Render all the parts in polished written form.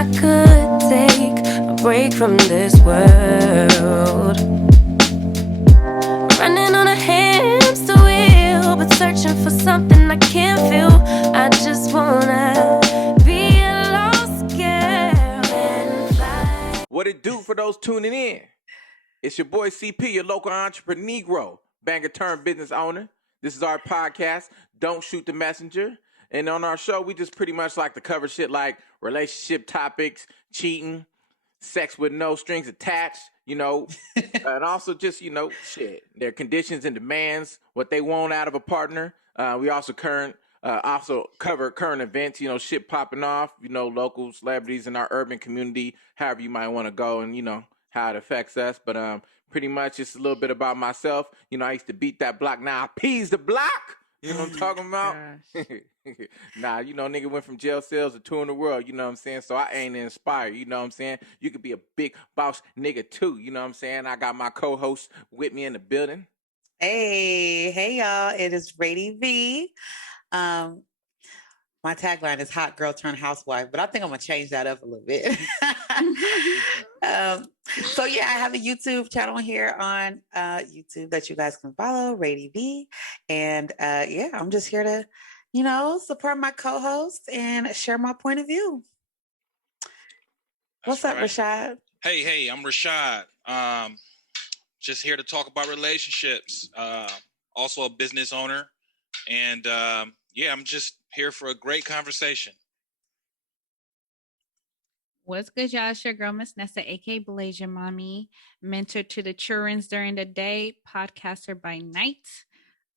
I could take a break from this world. Running on a hamster wheel, but searching for something I can't feel. I just wanna be a lost girl and fly. What it do for those tuning in? It's your boy CP, your local entrepreneur, banger turned business owner. This is our podcast, Don't Shoot the Messenger. And on our show, we just pretty much like to cover shit like relationship topics, cheating, sex with no strings attached, and also just, shit, their conditions and demands, what they want out of a partner. We also cover current events, shit popping off, local celebrities in our urban community, however you might want to go and, how it affects us. But pretty much just a little bit about myself. I used to beat that block. Now I appease the block. You know what I'm talking about? Nah, nigga went from jail cells to touring the world, you know what I'm saying? So I ain't inspired, you know what I'm saying? You could be a big boss nigga too, you know what I'm saying? I got my co-host with me in the building. Hey y'all, it is Rady V. My tagline is hot girl turned housewife, but I think I'm gonna change that up a little bit. So yeah, I have a YouTube channel here on YouTube that you guys can follow, Rady V. And I'm just here to, support my co-host and share my point of view. What's up, Rashad? Hey, I'm Rashad. Just here to talk about relationships. Also a business owner. And I'm just here for a great conversation. What's good, y'all? It's your girl, Miss Nessa, aka Blazer Mommy, mentor to the childrens during the day, podcaster by night.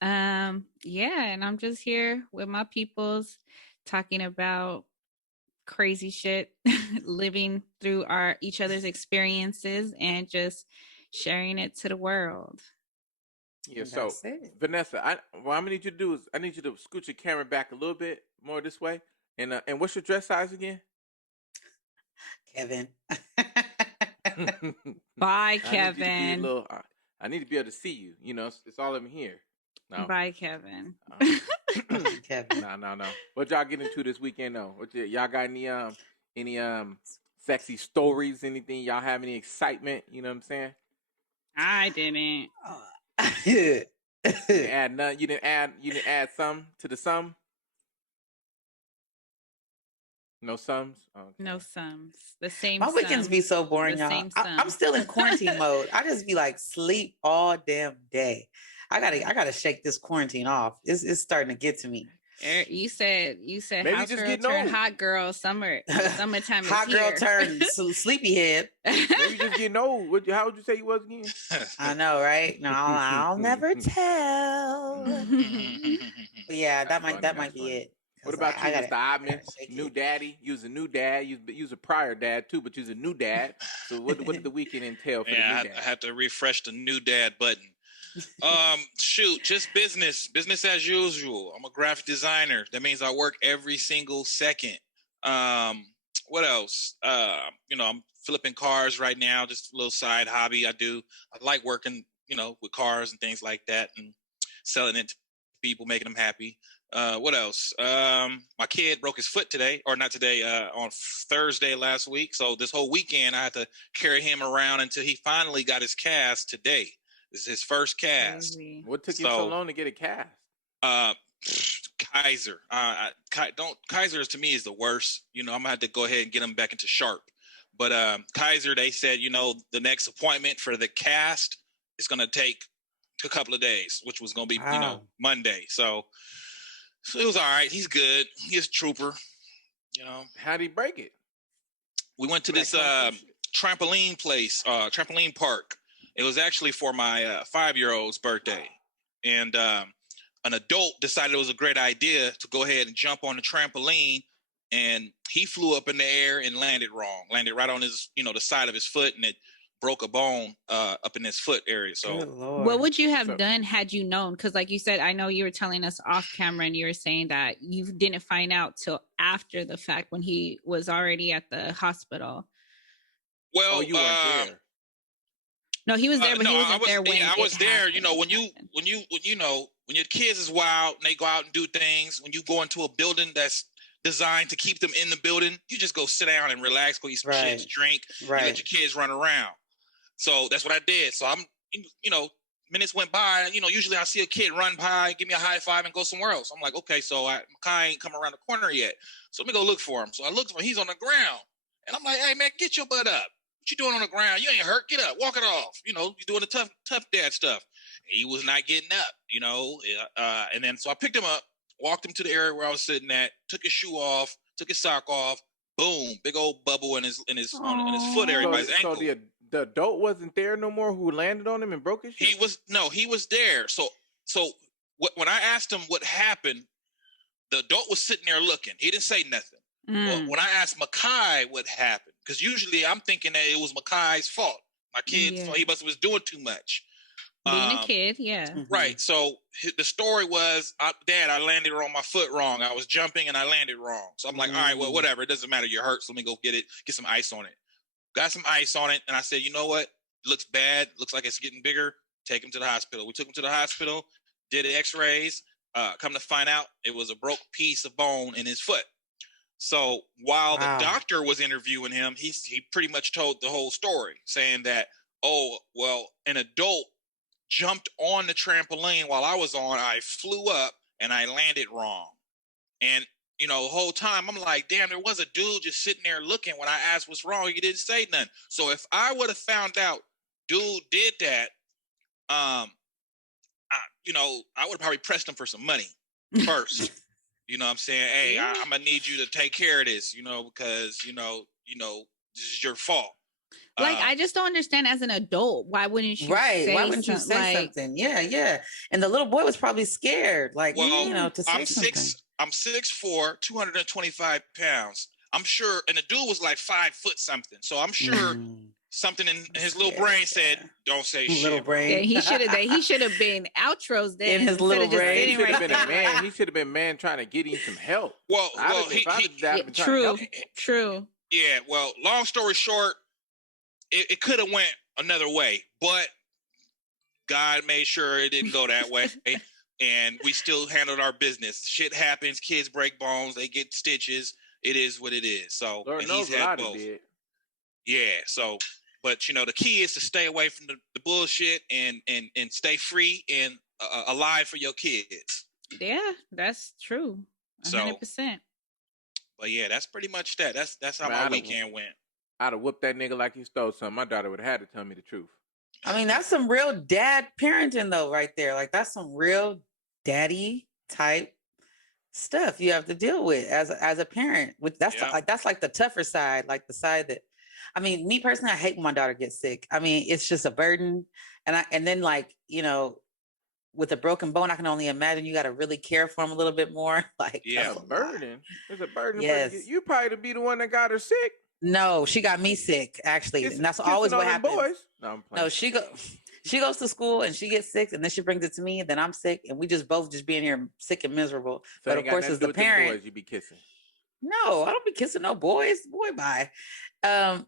And I'm just here with my peoples talking about crazy shit, living through each other's experiences and just sharing it to the world. Yeah, so Vanessa, what I'm gonna need you to do is I need you to scoot your camera back a little bit more this way. And what's your dress size again? Kevin. Bye, Kevin. I need to be able to see you. It's all in here. No. Bye, Kevin. Kevin. No. What y'all get into this weekend though? Y'all got any sexy stories? Anything? Y'all have any excitement? You know what I'm saying? I didn't. You didn't add some to the sum? No sums? Okay. No sums. The same. My weekends be so boring, y'all. I'm still in quarantine mode. I just be like sleep all damn day. I gotta shake this quarantine off. It's starting to get to me. You said maybe house girl turn hot girl summertime. Hot girl turn sleepyhead. Maybe just getting old. How would you say you was again? I know, right? No, I'll never tell. But yeah, that might be it. What about you, Mr. Oddman? New daddy. You was a new dad. You was a prior dad too, but you was a new dad. So what did the weekend entail for the new dad? I had to refresh the new dad button. Just business as usual. I'm a graphic designer. That means I work every single second. What else? I'm flipping cars right now, just a little side hobby I do. I like working, with cars and things like that and selling it to people, making them happy. What else? My kid broke his foot today, or not today, on Thursday last week. So this whole weekend I had to carry him around until he finally got his cast today. This is his first cast. What took you so long to get a cast? Kaiser. Kaiser to me is the worst. I'm gonna have to go ahead and get him back into Sharp. But Kaiser, they said, the next appointment for the cast is gonna take a couple of days, which was gonna be, Monday. So it was all right. He's good. He's a trooper. How'd he break it? We went to this trampoline place, trampoline park. It was actually for my 5-year-old's birthday. And an adult decided it was a great idea to go ahead and jump on the trampoline. And he flew up in the air and landed wrong. Landed right on his, the side of his foot. And it broke a bone up in his foot area. So what would you have done had you known? Because like you said, I know you were telling us off camera and you were saying that you didn't find out till after the fact when he was already at the hospital. Well, you weren't there. No, he was there, but he wasn't there when I was there. Happened. When your kids is wild and they go out and do things, when you go into a building that's designed to keep them in the building. You just go sit down and relax, go eat some chips, drink, you let your kids run around. So that's what I did. So minutes went by, usually I see a kid run by, give me a high five and go somewhere else. I'm like, okay, so Makai ain't come around the corner yet. So let me go look for him. So I looked for him. He's on the ground. And I'm like, hey, man, get your butt up. What you doing on the ground? You ain't hurt. Get up. Walk it off. You're doing the tough dad stuff. He was not getting up, and then so I picked him up, walked him to the area where I was sitting at, took his shoe off, took his sock off. Boom, big old bubble in his foot area by his ankle. So the adult wasn't there no more who landed on him and broke his shit? He was there. So when I asked him what happened, the adult was sitting there looking. He didn't say nothing. Well, when I asked Makai what happened, because usually I'm thinking that it was Makai's fault. My kid, so he was doing too much. Being a kid, yeah. Right. So the story was, Dad, I landed on my foot wrong. I was jumping and I landed wrong. So I'm like, all right, well, whatever. It doesn't matter. You're hurt. So let me go get some ice on it. Got some ice on it. And I said, you know what? It looks bad. Looks like it's getting bigger. Take him to the hospital. We took him to the hospital, did the x-rays. Come to find out, it was a broke piece of bone in his foot. So while the doctor was interviewing him, he pretty much told the whole story, saying that, oh, well, an adult jumped on the trampoline while I was on. I flew up and I landed wrong. And, the whole time I'm like, damn, there was a dude just sitting there looking. When I asked what's wrong, he didn't say nothing. So if I would have found out dude did that, I would have probably pressed him for some money first. You know what I'm saying? Hey, I'm going to need you to take care of this, because, this is your fault. Like, I just don't understand as an adult, why wouldn't you say why wouldn't you say something? Yeah. And the little boy was probably scared, like, to say something. I'm 6'4", 225 pounds. I'm sure, and the dude was like 5 foot something. So I'm sure something in his little brain said, "Don't say shit." Little brain. Yeah, he should have been outros then. In his little brain. He should have been a man. He should have been man trying to get him some help. Well, true. Yeah. Well, long story short, it could have went another way, but God made sure it didn't go that way. And we still handled our business. Shit happens. Kids break bones. They get stitches. It is what it is. So, Lord and knows he's had both. Yeah. So, but the key is to stay away from the bullshit and stay free and alive for your kids. Yeah, that's true. 100%. But yeah, that's pretty much that. That's how my weekend went. I'd have whooped that nigga like he stole something. My daughter would have had to tell me the truth. I mean, that's some real dad parenting though, right there. Like that's some real daddy type stuff you have to deal with as a parent. With that's like the tougher side, like the side that, I mean, me personally, I hate when my daughter gets sick. I mean, it's just a burden, and then like with a broken bone, I can only imagine you got to really care for him a little bit more. Like a burden. It's a burden. Yes, you probably to be the one that got her sick. No, she got me sick actually, and that's always what happens. Boys. No, I'm playing. No, she goes to school and she gets sick, and then she brings it to me, and then I'm sick, and we just both being here sick and miserable. So but of course, as the parent, boys you be kissing. No, I don't be kissing no boys. Boy, bye.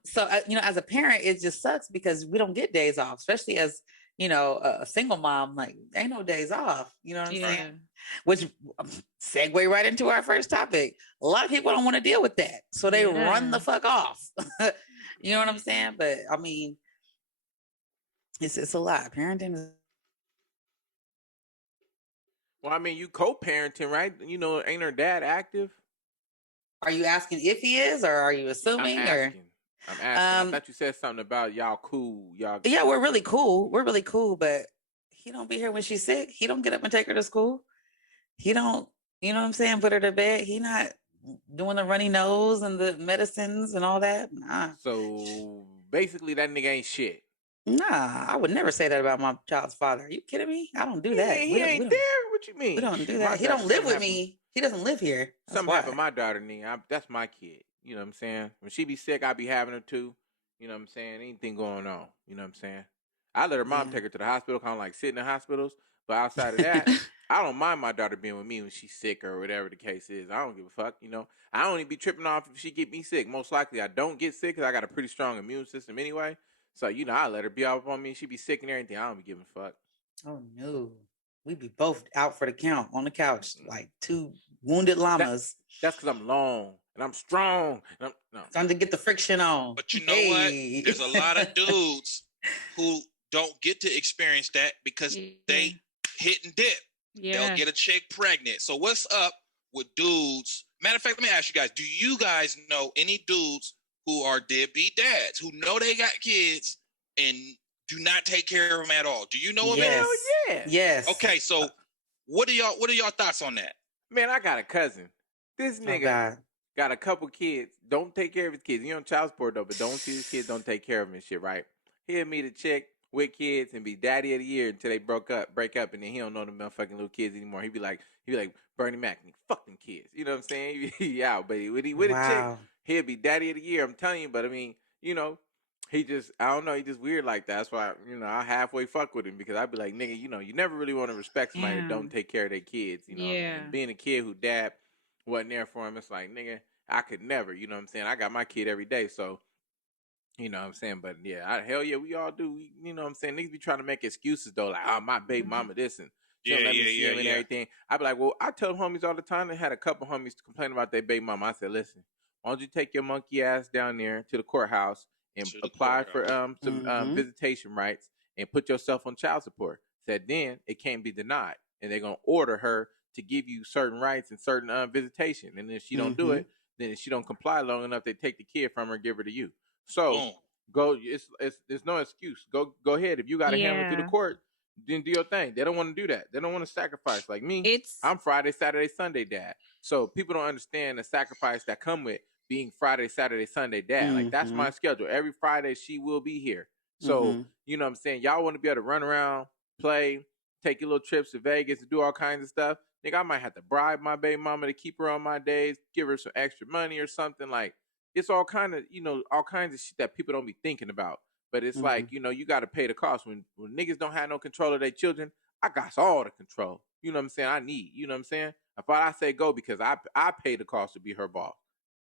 So as a parent, it just sucks because we don't get days off, especially as a single mom. Like, ain't no days off. You know what I'm saying? Which segue right into our first topic. A lot of people don't want to deal with that, so they run the fuck off. You know what I'm saying? But I mean, it's a lot. Parenting is. Well, I mean, you co-parenting, right? Ain't her dad active? Are you asking if he is, or are you assuming? I'm asking. I thought you said something about y'all cool. Yeah, we're really cool. We're really cool, but he don't be here when she's sick. He don't get up and take her to school. He don't, you know what I'm saying, put her to bed. He not doing the runny nose and the medicines and all that. Nah. So basically that nigga ain't shit. Nah, I would never say that about my child's father. Are you kidding me? I don't do that. He ain't there? What you mean? We don't do that. He don't live with me. He doesn't live here. Something happened to my daughter, that's my kid. You know what I'm saying? When she be sick, I be having her too. You know what I'm saying? Anything going on. You know what I'm saying? I let her mom take her to the hospital, kind of like sit in the hospitals. But outside of that, I don't mind my daughter being with me when she's sick or whatever the case is. I don't give a fuck, I only be tripping off if she get me sick. Most likely I don't get sick because I got a pretty strong immune system anyway. So, I let her be up on me. She be sick and everything. I don't be giving a fuck. Oh, no. We be both out for the count on the couch, like 2 wounded llamas. That's because I'm long and I'm strong. And no. Time to get the friction on. But you know what? There's a lot of dudes who don't get to experience that because they hit and dip. Yeah. They'll get a chick pregnant. So what's up with dudes? Matter of fact, let me ask you guys, do you guys know any dudes who are deadbeat dads who know they got kids and do not take care of them at all? Do you know of Yes. Hell yeah. Yes. Okay, so what are y'all thoughts on that? Man, I got a cousin. This Oh, nigga God. got a couple kids. Don't take care of his kids. He on child support though, but don't see his kids. Don't take care of him and shit. Right? He'll meet a chick with kids and be daddy of the year until they break up, and then he don't know the motherfucking little kids anymore. He be like Bernie Mac, fuck them kids. You know what I'm saying? He out, but when he with a chick, he'll be daddy of the year. I'm telling you. But I mean, you know, he just, I don't know, he just weird like that. That's why, you know, I halfway fuck with him because I'd be like, nigga, you know, you never really want to respect somebody that don't take care of their kids. You know, and being a kid who dad wasn't there for him, it's like, nigga, I could never. You know what I'm saying? I got my kid every day, so. You know what I'm saying? But yeah, hell yeah, we all do. You know what I'm saying? Niggas be trying to make excuses though, like, oh, my baby mama this and she don't let me see him and everything. I be like, well, I tell homies all the time. They had a couple homies complain about their baby mama. I said, listen, why don't you take your monkey ass down there to the courthouse and apply for some visitation rights and put yourself on child support? Said then it can't be denied, and they're gonna order her to give you certain rights and certain visitation. And if she don't do it, then if she don't comply long enough, they take the kid from her and give her to you. So go. It's no excuse. Go ahead. If you got to handle it through the court, then do your thing. They don't want to do that. They don't want to sacrifice like me. I'm Friday, Saturday, Sunday dad. So people don't understand the sacrifice that come with being Friday, Saturday, Sunday dad. Like that's my schedule. Every Friday she will be here. So you know what I'm saying. Y'all want to be able to run around, play, take your little trips to Vegas and do all kinds of stuff. Nigga, I might have to bribe my baby mama to keep her on my days, give her some extra money or something like. It's all kind of, you know, all kinds of shit that people don't be thinking about. But it's like, you know, you got to pay the cost. When niggas don't have no control of their children, I got all the control. You know what I'm saying? I need, you know what I'm saying? If I say go because I pay the cost to be her boss.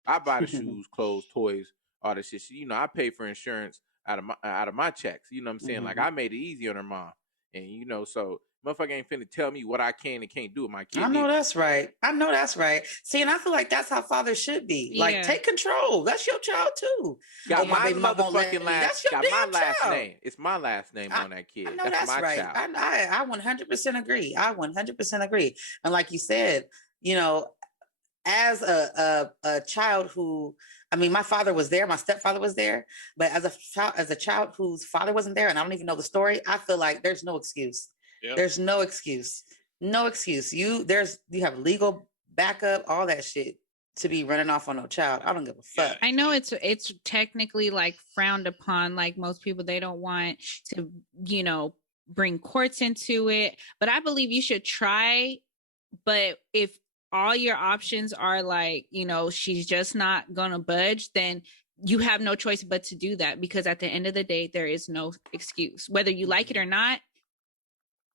I buy the shoes, clothes, toys, all this shit. You know, I pay for insurance out of my checks. You know what I'm saying? Like I made it easy on her mom. And, you know, so motherfucker ain't finna tell me what I can and can't do with my kid. I know that's right. I know that's right. See, and I feel like that's how fathers should be. Like, take control. That's your child too. Got my motherfucking last. Got my last name. It's my last name on that kid. I know that's my right. child. I 100% agree. I 100% agree. And like you said, you know, as a child who, I mean, my father was there, my stepfather was there, but as a child whose father wasn't there, and I don't even know the story, I feel like there's no excuse. Yep. There's no excuse. No excuse. You have legal backup, all that shit to be running off on no child. I don't give a fuck. I know it's technically like frowned upon. Like most people, they don't want to, you know, bring courts into it. But I believe you should try. But if all your options are like, you know, she's just not gonna budge, then you have no choice but to do that, because at the end of the day, there is no excuse. Whether you like it or not,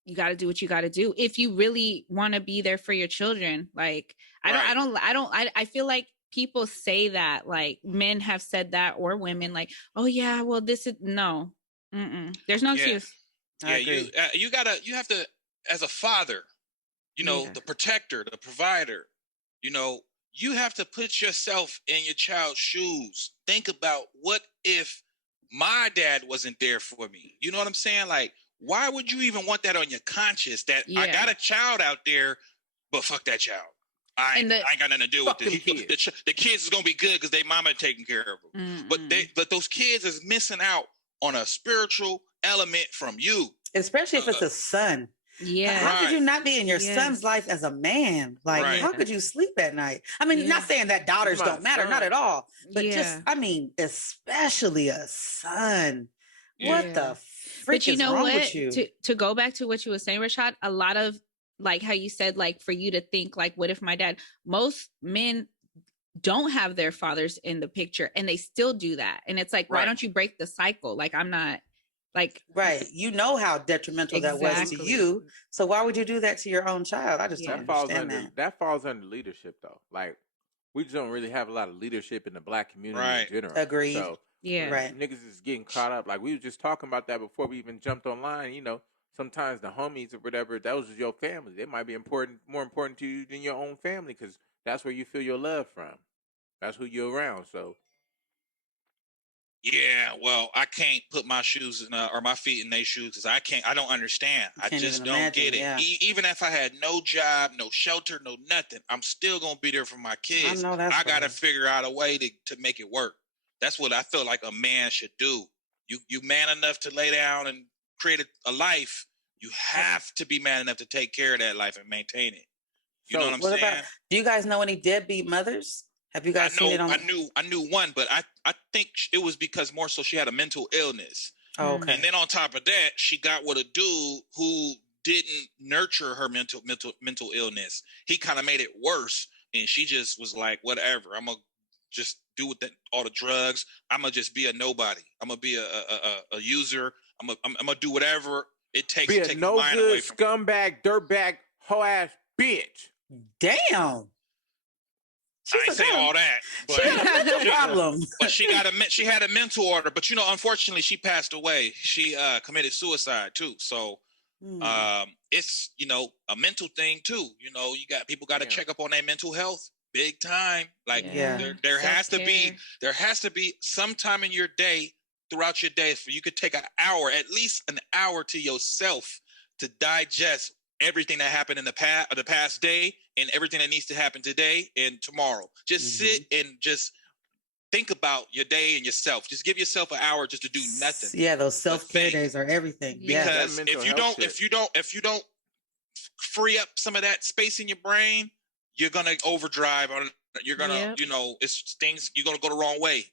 you got to do what you got to do if you really want to be there for your children. Like I feel like people say that, like men have said that, or women, like, oh yeah, well this is no. There's no excuse. Yeah, you have to, as a father, you know, the protector, the provider, you know, you have to put yourself in your child's shoes. Think about, what if my dad wasn't there for me? You know what I'm saying? Like, why would you even want that on your conscience, that I got a child out there, but fuck that child. I ain't got nothing to do with it. The kids is going to be good because they mama taking care of them. But those kids is missing out on a spiritual element from you. Especially if it's a son. Yeah. How could you not be in your son's life as a man? Like, how could you sleep at night? I mean, not saying that daughters don't matter, not at all. But just, I mean, especially a son. What the freak is wrong with you? To go back to what you were saying, Rashad, a lot of, like how you said, like for you to think like, what if my dad, most men don't have their fathers in the picture and they still do that. And it's like, why don't you break the cycle? Like, I'm not like, you know how detrimental that was to you. So why would you do that to your own child? I just don't understand that. That falls under leadership though. Like, we just don't really have a lot of leadership in the Black community in general. Agreed. So, niggas is getting caught up. Like, we were just talking about that before we even jumped online. You know, sometimes the homies or whatever, those is your family. They might be more important to you than your own family because that's where you feel your love from. That's who you're around. So Yeah, well, I can't put my shoes in, or my feet in their shoes because I don't understand. I Can't just even don't imagine, get it. yeah. Even if I had no job, no shelter, no nothing, I'm still gonna be there for my kids. know that's I gotta right. figure out a way to make it work. That's what I feel like a man should do. You man enough to lay down and create a life. You have to be man enough to take care of that life and maintain it. You know so what I'm What about? saying? Do you guys know any deadbeat mothers? Have you guys seen it on? I knew one, but I think it was because more so she had a mental illness. Oh, okay. And then on top of that, she got with a dude who didn't nurture her mental illness. He kind of made it worse, and she just was like, "Whatever, I'm gonna just do with all the drugs. I'm gonna just be a nobody. I'm gonna be a user. I'm gonna do whatever it takes be to a take no my mind good away from." scumbag, dirtbag, hoe ass bitch. Damn. I ain't saying all that, but She got a mental problem. but she had a mental order. But unfortunately, she passed away. She committed suicide too. So it's a mental thing too. You got people got to check up on their mental health big time. Like there has to be some time in your day, throughout your day, for you could take at least an hour to yourself to digest everything that happened in the past day and everything that needs to happen today and tomorrow. Just sit and just think about your day and yourself. Just give yourself an hour just to do nothing. Yeah, those self-care days are everything. Because if you don't free up some of that space in your brain, you're gonna overdrive on. You're gonna, it's things. You're gonna go the wrong way.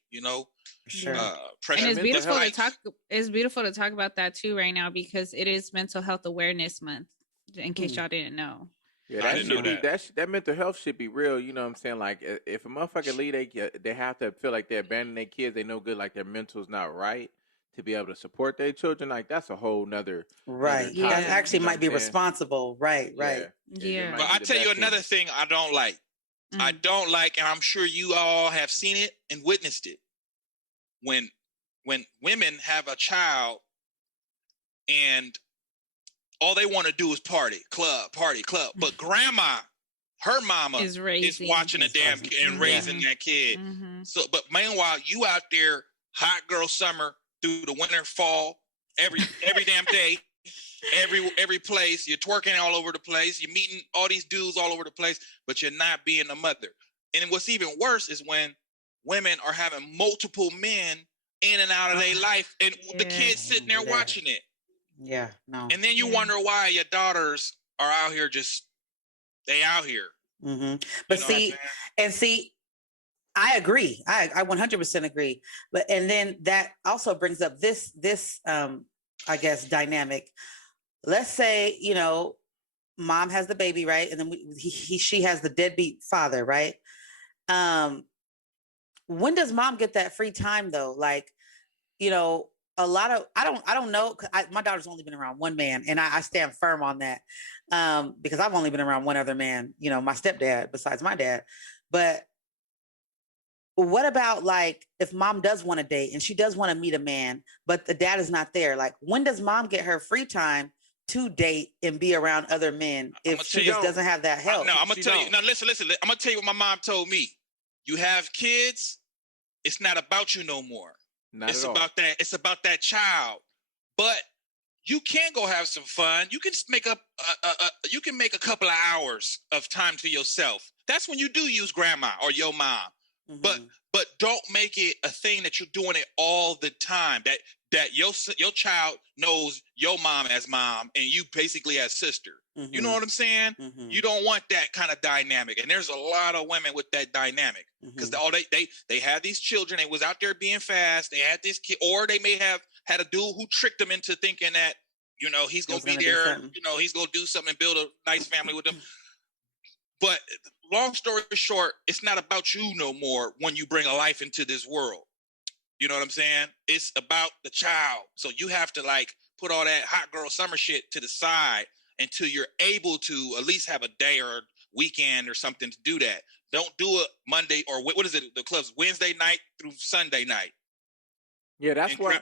Sure. And it's beautiful to talk. It's beautiful to talk about that too right now because it is Mental Health Awareness Month. In case y'all didn't know. Yeah, that mental health should be real. You know what I'm saying? Like, if a motherfucker leave, they have to feel like they abandon their kids. They no good, like their mental's not right to be able to support their children. Like, that's a whole nother. Right. Yeah. That actually might be responsible. Right. Right. Yeah. But I tell you another thing I don't like. I don't like, and I'm sure you all have seen it and witnessed it. When women have a child and all they want to do is party club, but grandma, her mama is watching a damn kid and raising that kid. So, but meanwhile, you out there, hot girl summer through the winter, fall, every damn day, every place, you're twerking all over the place, you're meeting all these dudes all over the place, but you're not being a mother. And what's even worse is when women are having multiple men in and out of their life, and the kids sitting there watching it. Yeah, no. And then you wonder why your daughters are out here they out here. But see, I agree. I 100% agree. But and then that also brings up this I guess dynamic. Let's say, mom has the baby, right? And then she has the deadbeat father, right? When does mom get that free time though? Like, a lot of I don't know. My daughter's only been around one man, and I stand firm on that because I've only been around one other man. My stepdad besides my dad. But what about like if mom does want to date and she does want to meet a man, but the dad is not there? Like, when does mom get her free time to date and be around other men if she just doesn't have that help? No, I'm gonna tell you. Now listen. I'm gonna tell you what my mom told me. You have kids, it's not about you no more. It's about that. It's about that child. But you can go have some fun. You can make up. You can make a couple of hours of time to yourself. That's when you do use grandma or your mom. But don't make it a thing that you're doing it all the time. That your child knows your mom as mom and you basically as sister. You know what I'm saying? You don't want that kind of dynamic. And there's a lot of women with that dynamic because they had these children. They was out there being fast. They had this kid, or they may have had a dude who tricked them into thinking that, he's going to be there. He's going to do something and build a nice family with them. But long story short, it's not about you no more when you bring a life into this world. You know what I'm saying? It's about the child. So you have to put all that hot girl summer shit to the side until you're able to at least have a day or a weekend or something to do that. Don't do it Monday or what is it? The club's Wednesday night through Sunday night. Yeah, that's why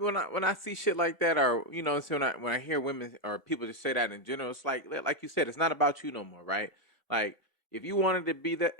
When I see shit like that, or so when I hear women or people just say that in general, it's like you said, it's not about you no more, right? Like if you wanted to be that,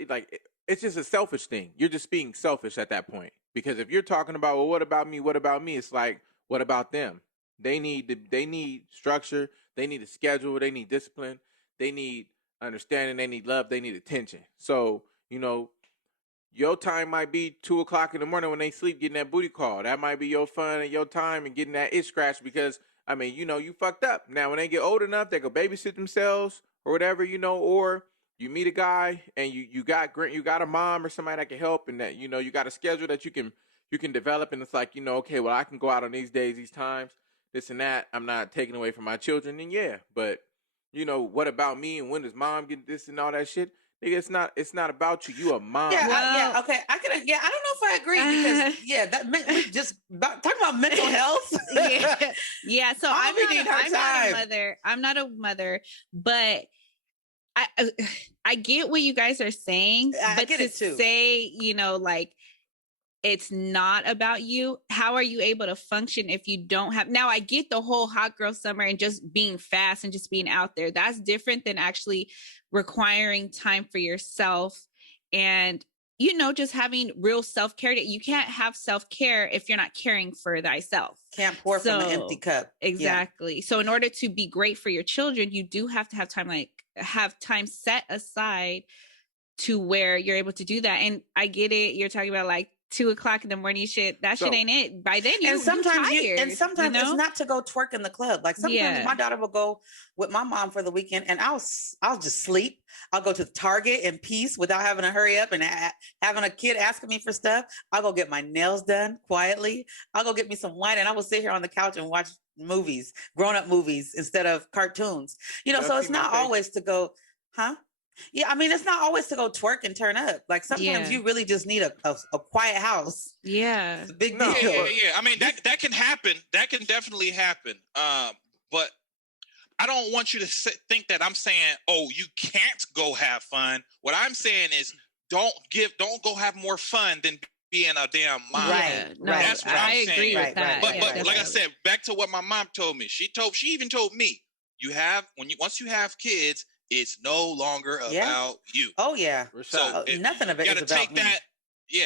it's just a selfish thing. You're just being selfish at that point. Because if you're talking about, well, what about me? What about me? It's like, what about them? They need structure. They need a schedule. They need discipline. They need understanding. They need love. They need attention. So your time might be 2 o'clock in the morning when they sleep, getting that booty call. That might be your fun and your time and getting that itch scratch because you fucked up. Now when they get old enough, they go babysit themselves or whatever, or you meet a guy and you got a mom or somebody that can help, and that you got a schedule that you can develop, and it's like, okay, well, I can go out on these days, these times, this and that. I'm not taking away from my children, and yeah, but what about me, and when does mom get this and all that shit? Nigga, it's not about you. You a mom. Yeah, Well- okay. I don't know if I agree because we just talking about mental health. Yeah. So Mommy need her I'm not a time. mother. I'm not a mother, but I get what you guys are saying. I But get to it too. say, like it's not about you, how are you able to function if you don't have? Now I get the whole hot girl summer and just being fast and just being out there. That's different than actually requiring time for yourself and just having real self-care. You can't have self-care if you're not caring for thyself. Can't pour from an empty cup. Exactly. Yeah. So in order to be great for your children, you do have to have time set aside to where you're able to do that. And I get it. You're talking about like 2 o'clock in the morning shit. That shit ain't it. By then you're sometimes tired, it's not to go twerk in the club. Like sometimes my daughter will go with my mom for the weekend, and I'll just sleep. I'll go to Target in peace without having to hurry up and having a kid asking me for stuff. I'll go get my nails done quietly. I'll go get me some wine, and I will sit here on the couch and watch movies, grown-up movies instead of cartoons. So it's not always to go, huh? Yeah, it's not always to go twerk and turn up. Like sometimes you really just need a quiet house. Yeah, it's a big deal. Yeah. I mean that can happen. That can definitely happen. But I don't want you to think that I'm saying, oh, you can't go have fun. What I'm saying is, don't go have more fun than being a damn mom. Right. No, that's what I'm saying. Agree with that. But like I said, back to what my mom told me. She even told me, once you have kids, it's no longer about you. Oh yeah. So nothing of it is about me.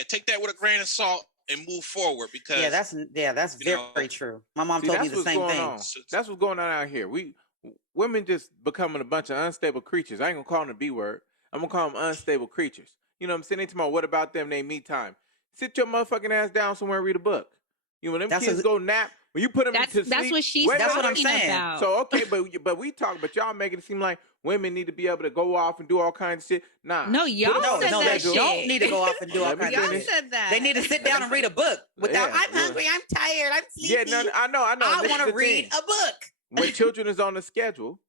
Take that with a grain of salt and move forward, because that's very true. My mom told me the same thing. That's what's going on out here. Women just becoming a bunch of unstable creatures. I ain't gonna call them the B word. I'm gonna call them unstable creatures. You know what I'm saying? They talking about what about them? They me time. Sit your motherfucking ass down somewhere and read a book. When them kids go nap, when you put them to sleep. That's what she's that's what I'm saying. About. So okay, but we talk, but y'all making it seem like women need to be able to go off and do all kinds of shit. Nah. No, y'all said that shit. Don't need to go off and do all kinds of shit. Y'all said that. They need to sit down and read a book without, I'm hungry, I'm tired, I'm sleepy. Yeah, I know. I want to read a book. When children is on the schedule,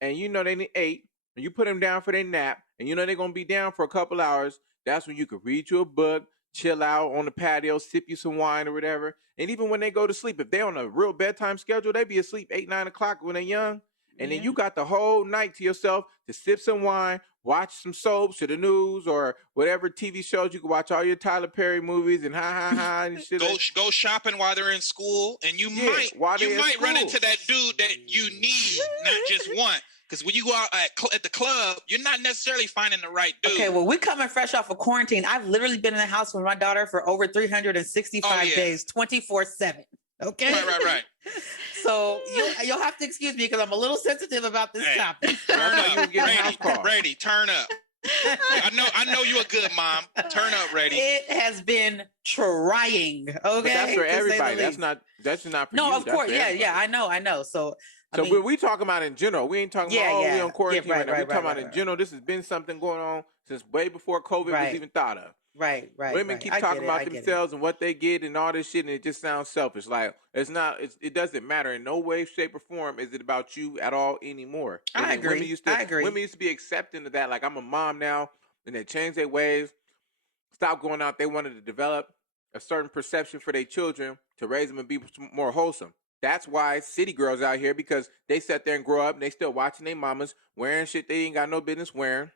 and they need 8, and you put them down for their nap, and they're going to be down for a couple hours, that's when you could read you a book, chill out on the patio, sip you some wine or whatever. And even when they go to sleep, if they're on a real bedtime schedule, they be asleep 8, 9 o'clock when they're young. And then you got the whole night to yourself to sip some wine, watch some soaps or the news or whatever TV shows. You can watch all your Tyler Perry movies and ha and shit. Go shopping while they're in school, and you might run into that dude that you need, not just want. Because when you go out at the club, you're not necessarily finding the right dude. Okay, well, we're coming fresh off of quarantine. I've literally been in the house with my daughter for over 365 days, 24/7. Okay. Right. So you'll have to excuse me because I'm a little sensitive about this topic. Brady, turn up. I know you're a good mom. Turn up, Brady. It has been trying. Okay, but that's for everybody. That's not for you. No, of course. Yeah. I know. So we talking about in general. We ain't talking about we on quarantine right now. We're talking about in general. This has been something going on since way before COVID was even thought of. Right. Women keep talking about themselves and what they get and all this shit, and it just sounds selfish. Like it doesn't matter in no way, shape, or form. Is it about you at all anymore? I agree. Women used to be accepting of that. Like, I'm a mom now, and they changed their ways. Stop going out. They wanted to develop a certain perception for their children to raise them and be more wholesome. That's why city girls out here, because they sat there and grow up and they still watching their mamas wearing shit they ain't got no business wearing,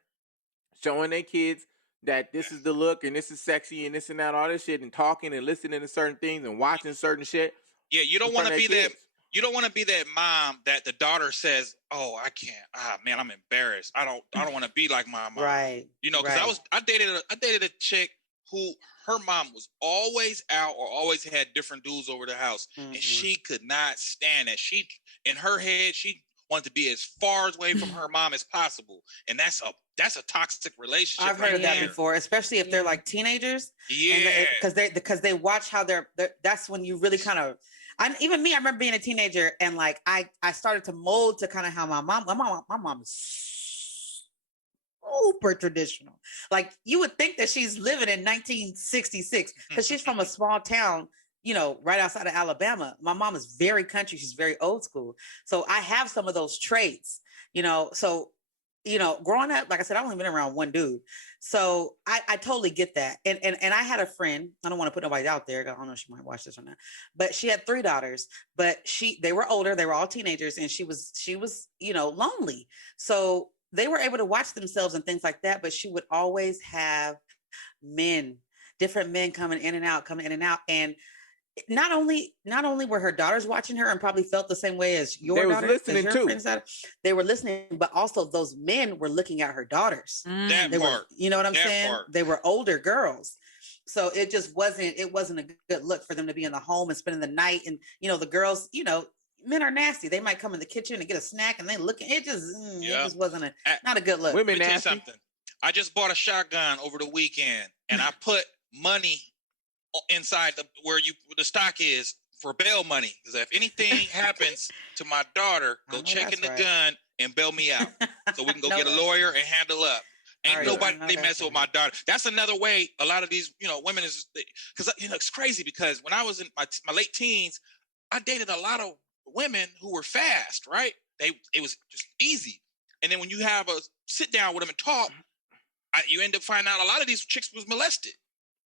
showing their kids that this is the look and this is sexy and this and that, all this shit, and talking and listening to certain things and watching certain shit. Yeah, you don't in want front to of be their that. kids. You don't want to be that mom that the daughter says, "Oh, I can't. Ah, man, I'm embarrassed. I don't want to be like my mom." Right. You know, because right. I dated a chick who her mom was always out or always had different dudes over the house, and Mhm. she could not stand that. She in her head she wanted to be as far away from her mom as possible, and that's a toxic relationship I've heard right of that Yeah. there. before, especially if they're Yeah. like teenagers, and Yeah, because they watch how they're. That's when you really kind of. Even me, I remember being a teenager, and like I started to mold to kind of how my mom is super traditional. Like you would think that she's living in 1966 because she's from a small town, right outside of Alabama. My mom is very country. She's very old school. So I have some of those traits, So, growing up, like I said, I've only been around one dude. So I totally get that. And I had a friend, I don't want to put nobody out there. I don't know if she might watch this or not, but she had 3 daughters, but they were older. They were all teenagers, and she was, lonely. So they were able to watch themselves and things like that, but she would always have men, different men coming in and out, and not only were her daughters watching her and probably felt the same way as They your was daughter, as listening your too. friend's daughter, they were listening, but also those men were looking at her daughters. that They were, part. you know what I'm That saying? part. They were older girls. So it wasn't a good look for them to be in the home and spending the night. And, the girls, men are nasty. They might come in the kitchen and get a snack and they looking, it Yeah. just wasn't I- not a good look. Women Let me tell you nasty. something. I just bought a shotgun over the weekend, and I put money inside where the stock is for bail money. Because if anything happens to my daughter, I go know check that's in the right. gun and bail me out, so we can go No, get a that's lawyer right. and handle up. Ain't All right, I know nobody that's messing with right. my daughter. That's another way a lot of these, women is because it's crazy because when I was in my late teens, I dated a lot of women who were fast, right? It was just easy. And then when you have a sit down with them and talk, you end up finding out a lot of these chicks was molested.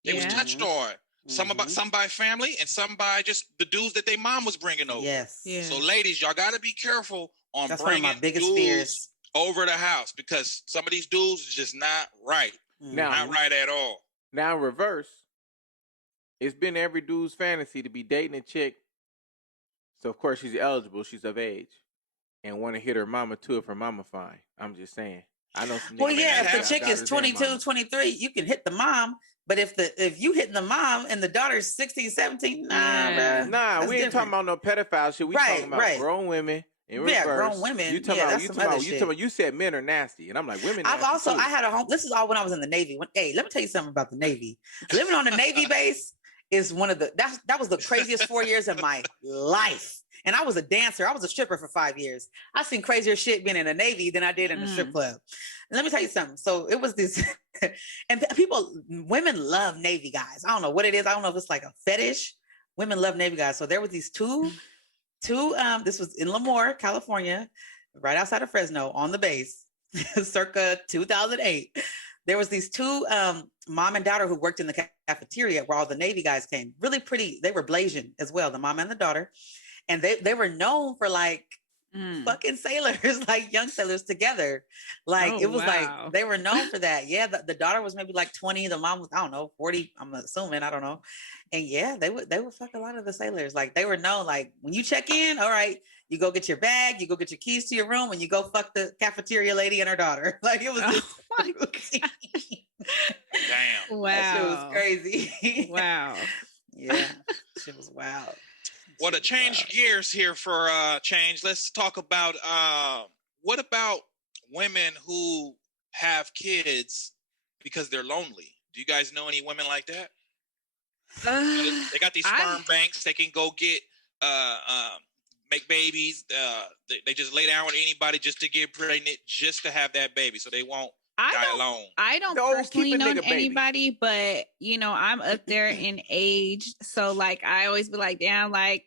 They was Yeah. touched on. Some by family and some by just the dudes that their mom was bringing over. Yes. Yeah. So ladies, y'all got to be careful on That's one of bringing my biggest dudes fears. over the house because some of these dudes is just not right. Now, Not right at all. now in reverse, it's been every dude's fantasy to be dating a chick. So of course she's eligible, she's of age, and want to hit her mama too if her mama fine. I'm just saying. I know some niggas. Well, mean, yeah, that if the happens. chick is 22, 23, you can hit the mom. But if you hitting the mom and the daughter's 16, 17, nah, Yeah. bruh, Nah, that's we ain't talking different. about no pedophile shit. We talking about grown women in Yeah, reverse. grown women. You talking Yeah, about that's you some talking other about you shit. talking about you said men are nasty, and I'm like women I've nasty also too. I had a home. This is all when I was in the Navy. Hey, let me tell you something about the Navy. Living on the Navy base is one of the that was the craziest 4 years of my life. And I was a dancer. I was a stripper for 5 years. I seen crazier shit being in the Navy than I did in the strip club. And let me tell you something. So it was this, and women love Navy guys. I don't know what it is. I don't know if it's like a fetish. Women love Navy guys. So there was these two. This was in Lemoore, California, right outside of Fresno, on the base, circa 2008. There was these two mom and daughter who worked in the cafeteria where all the Navy guys came. Really pretty. They were Blasian as well, the mom and the daughter. And they were known for like fucking sailors, like young sailors together. Like it was like they were known for that. Yeah, the daughter was maybe like 20, the mom was, I don't know, 40, I'm assuming, I don't know. And yeah, they would fuck a lot of the sailors. Like they were known, like when you check in, all right, you go get your bag, you go get your keys to your room, and you go fuck the cafeteria lady and her daughter. Like it was just routine. Damn. Wow. That shit was crazy. Wow. Yeah, shit was wild. Well, to change gears here for change, let's talk about what about women who have kids because they're lonely? Do you guys know any women like that? They got these sperm banks. They can go get make babies. They just lay down with anybody just to get pregnant, just to have that baby, so they won't die alone. I don't personally know anybody, but I'm up there in age, so like I always be like, damn, like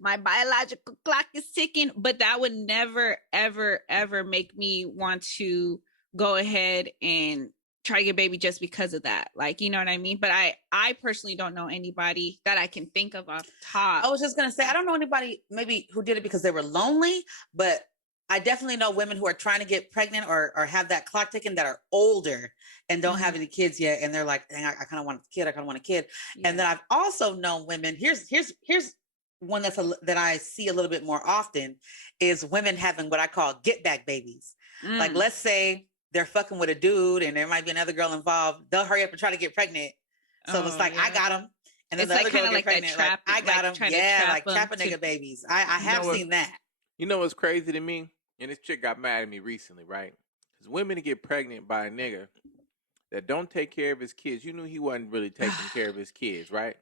my biological clock is ticking. But that would never, ever, ever make me want to go ahead and try to get a baby just because of that. Like, you know what I mean? But I personally don't know anybody that I can think of off the top. I was just gonna say, I don't know anybody maybe who did it because they were lonely, but I definitely know women who are trying to get pregnant or have that clock ticking that are older and don't have any kids yet. And they're like, dang, I kind of want a kid. I kind of want a kid. Yeah. And then I've also known women, here's one that I see a little bit more often is women having what I call get back babies. Like, let's say they're fucking with a dude and there might be another girl involved. They'll hurry up and try to get pregnant. So it's like, I got him. And then It's the like other girl kinda get like that pregnant. trap, like, I got like him. trying to Yeah, trap like 'em trap a to- nigga babies. I have know what? seen that. You know what's crazy to me? And this chick got mad at me recently, right? Because women get pregnant by a nigga that don't take care of his kids. You knew he wasn't really taking care of his kids, right?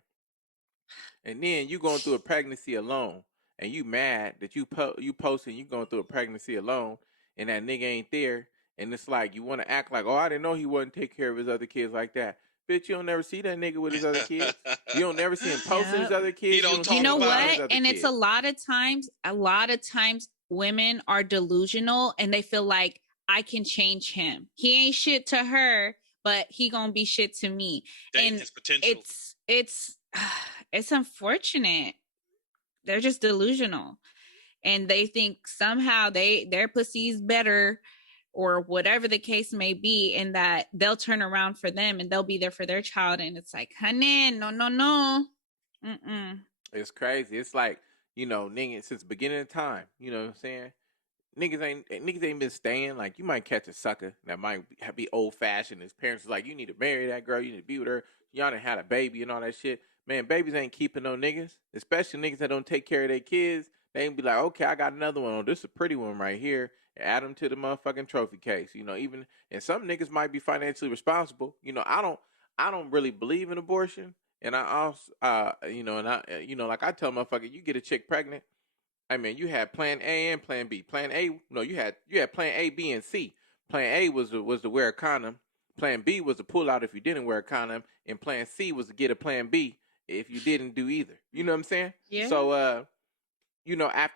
And then you going through a pregnancy alone, and you mad that you posting you going through a pregnancy alone, and that nigga ain't there, and it's like you want to act like, oh, I didn't know he wouldn't take care of his other kids like that. Bitch, you don't never see that nigga with his other kids. You don't never see him posting his Yep. other kids. He don't see talk You know him about around it. his what? other And it's kids. a lot of times women are delusional and they feel like I can change him. He ain't shit to her, but he gonna be shit to me. Dating And his potential. it's unfortunate. They're just delusional. And they think somehow their pussy's better or whatever the case may be, and that they'll turn around for them and they'll be there for their child. And it's like, honey, no. Mm-mm. It's crazy. It's like, niggas since the beginning of time, you know what I'm saying? Niggas ain't been staying. Like, you might catch a sucker that might be old fashioned. His parents is like, you need to marry that girl, you need to be with her. Y'all done had a baby and all that shit. Man, babies ain't keeping no niggas, especially niggas that don't take care of their kids. They ain't be like, okay, I got another one. Oh, this is a pretty one right here. Add them to the motherfucking trophy case. Even and some niggas might be financially responsible. I don't really believe in abortion. And I also, like I tell motherfucker, you get a chick pregnant. I mean, you had Plan A and Plan B. Plan A, no, you had Plan A, B, and C. Plan A was to wear a condom. Plan B was to pull out if you didn't wear a condom, and Plan C was to get a Plan B if you didn't do either. You know what I'm saying? Yeah. So,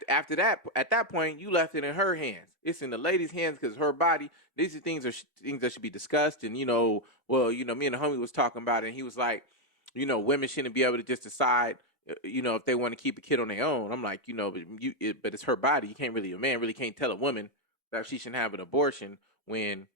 after that, at that point, you left it in her hands. It's in the lady's hands because her body. These are things that should be discussed. And me and the homie was talking about it. And he was like, women shouldn't be able to just decide, if they want to keep a kid on their own. I'm like, but it's her body. A man really can't tell a woman that she shouldn't have an abortion when,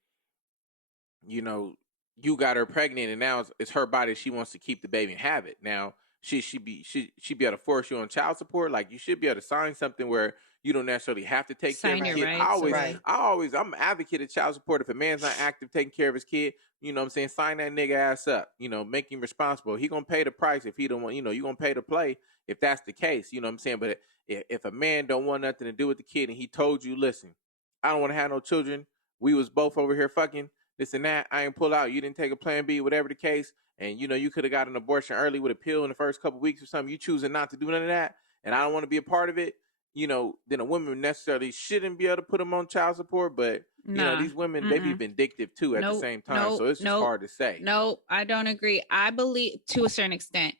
you got her pregnant and now it's her body. She wants to keep the baby and have it. Now, she be able to force you on child support. Like, you should be able to sign something where you don't necessarily have to take care of Sign your your kid. rights. I'm an advocate of child support. If a man's not active taking care of his kid, you know what I'm saying, sign that nigga ass up. Make him responsible. He gonna pay the price if he don't want. You gonna pay to play if that's the case. You know what I'm saying. But if a man don't want nothing to do with the kid and he told you, listen, I don't want to have no children. We was both over here fucking this and that. I ain't pull out. You didn't take a Plan B, whatever the case. And you could have got an abortion early with a pill in the first couple weeks or something. You choosing not to do none of that, and I don't want to be a part of it. Then a woman necessarily shouldn't be able to put them on child support. But these women, they be vindictive too at the same time. So it's just hard to say. No, I don't agree. I believe to a certain extent,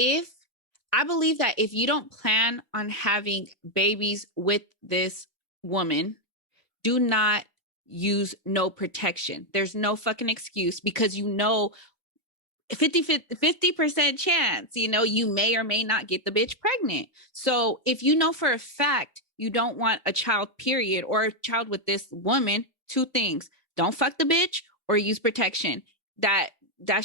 I believe that if you don't plan on having babies with this woman, do not use no protection. There's no fucking excuse because 50% chance, you may or may not get the bitch pregnant. So if you know for a fact you don't want a child, period, or a child with this woman, two things: don't fuck the bitch or use protection. That's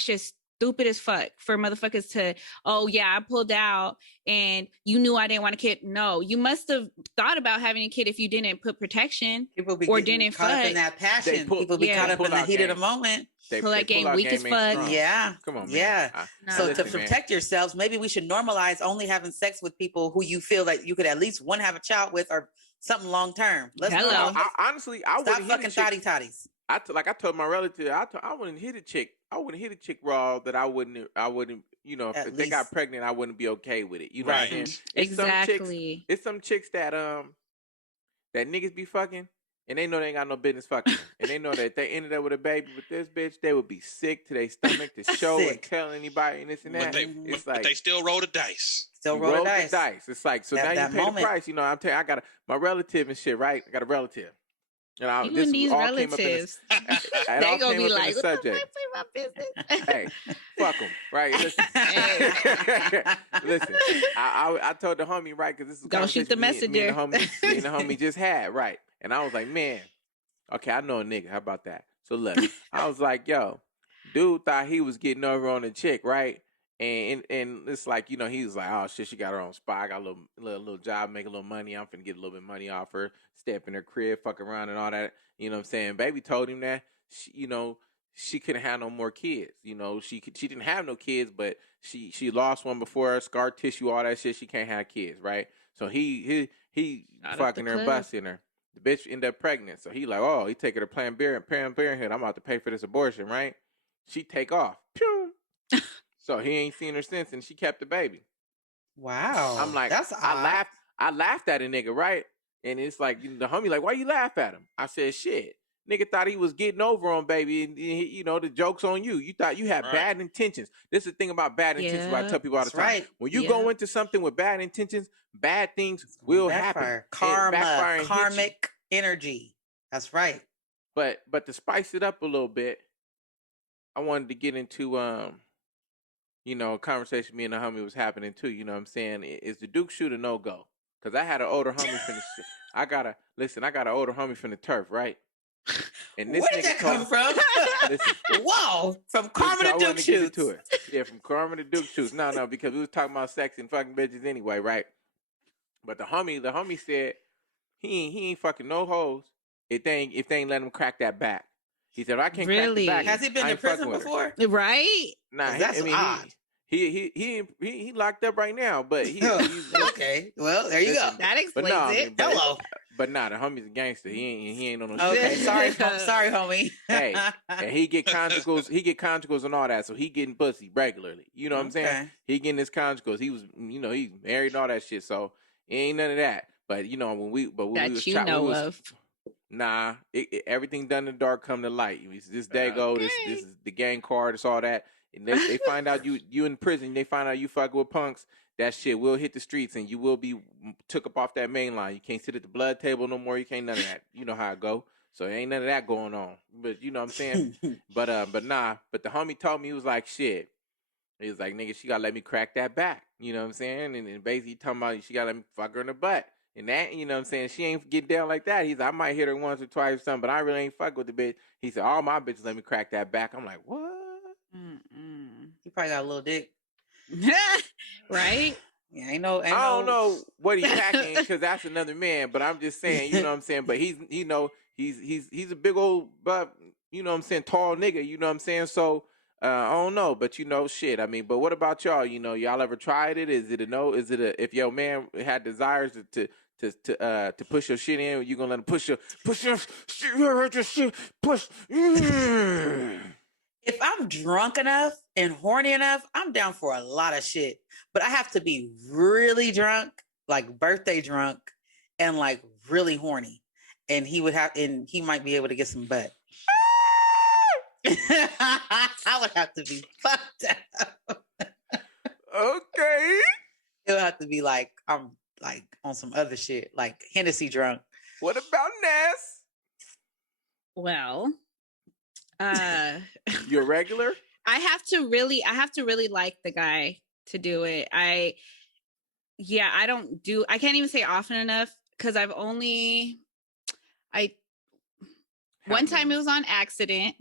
just stupid as fuck for motherfuckers to, oh yeah, I pulled out and you knew I didn't want a kid. No, you must have thought about having a kid if you didn't put protection People be or getting didn't caught up fuck. in that passion. People be Yeah. caught up in the heat of the moment. Pull out game weak as fuck. Yeah. Come on, man. Yeah. So listen, to protect yourselves, maybe we should normalize only having sex with people who you feel like you could at least one have a child with or something long term. Let's Hello. Honestly, I stop wouldn't hit fucking a chick. toddies. I told my relative, I wouldn't hit a chick. I wouldn't hit a chick raw that I wouldn't, if they got pregnant, I wouldn't be okay with it. You know what I'm saying? Exactly. It's some chicks that niggas be fucking and they know they ain't got no business fucking them. And they know that if they ended up with a baby with this bitch, they would be sick to their stomach to show and tell anybody and this and that. But they still roll the dice. Still roll the dice. It's like, so now you pay the price. I'm telling you, I got my relative and shit, right? I got a relative. And you and these relatives, they gonna be like, "What the fuck, my business?" Hey, fuck them, right? Listen, listen. I told the homie, right, because this is don't shoot the messenger. Me and the homie just had, right, and I was like, man, okay, I know a nigga. How about that? So look, I was like, yo, dude thought he was getting over on a chick, right? And it's like, you know, he was like, oh shit, she got her own spot. I got a little job, make a little money. I'm finna get a little bit of money off her, step in her crib, fuck around and all that. You know what I'm saying? Baby told him that you know, she couldn't have no more kids. You know, she didn't have no kids, but she lost one before, scar tissue, all that shit. She can't have kids, right? So he Shout out fucking to her and Cliff. busting her. The bitch ended up pregnant. So he like, oh, he take her to Planned Parenthood. I'm about to pay for this abortion, right? She take off. Pew! So he ain't seen her since, and she kept the baby. Wow. I'm like, that's odd. I laughed at a nigga, right? And it's like, the homie like, why you laugh at him? I said, shit. Nigga thought he was getting over on baby, and you know, the joke's on you. You thought you had Right. bad intentions. This is the thing about bad intentions. What I tell people all the That's time. right. When you Yep. go into something with bad intentions, bad things will happen. Backfire. It Karma, backfire and hit you. karmic energy. That's right. But to spice it up a little bit, I wanted to get into you know, a conversation me and the homie was happening too. You know what I'm saying? Is the Duke shoot a no go? Because I had an older homie from the I got an older homie from the turf, right? And this Where did nigga that come from? Listen. Whoa, from Karma I to wanted Duke to get shoots. into it. Yeah, from Karma to Duke shoots. No, because we was talking about sex and fucking bitches anyway, right? But the homie said he ain't fucking no hoes if they ain't let him crack that back. He said, I can't crack the Really? back. Has he been I to ain't fucking prison with her. before? Right? Nah, 'Cause that's odd. he locked up right now, but he's Okay. Well, there you listen, go. That but explains no, I it. mean, but Hello. but nah, the homie's a gangster. He ain't on no Okay. shit. Sorry, homie. Hey, and he get conjugals and all that, so he getting pussy regularly. You know what I'm saying? Okay. He getting his conjugals. He was, you know, he's married and all that shit. So ain't none of that. But you know, when we That you know of. nah, everything done in the dark come to light. It's this day go. This is the gang card. It's all that. And they find out you in prison. They find out you fucking with punks. That shit will hit the streets, and you will be took up off that main line. You can't sit at the blood table no more. You can't none of that. You know how it go. So ain't none of that going on. But you know what I'm saying. But the homie told me, he was like, shit. He was like, nigga, she gotta let me crack that back. You know what I'm saying? And basically talking about she gotta let me fuck her in the butt. And that, you know what I'm saying? She ain't get down like that. He's like, I might hit her once or twice or something, but I really ain't fuck with the bitch. He said, all my bitches let me crack that back. I'm like, what? He probably got a little dick. Right? Yeah, ain't no. I don't know what he packing because that's another man. But I'm just saying, you know what I'm saying. But he's a big old, but you know what I'm saying, tall nigga. You know what I'm saying. So I don't know, but you know, shit. I mean, but what about y'all? You know, y'all ever tried it? Is it a no? Is it a if your man had desires to push your shit in, you gonna let him push your shit push? If I'm drunk enough and horny enough, I'm down for a lot of shit. But I have to be really drunk, like birthday drunk, and like really horny. And he might be able to get some butt. I would have to be fucked up. Okay. It would have to be like I'm like on some other shit, like Hennessy drunk. What about Ness? Well, You're a regular? I have to really like the guy to do it. I can't even say often enough because one time it was on accident.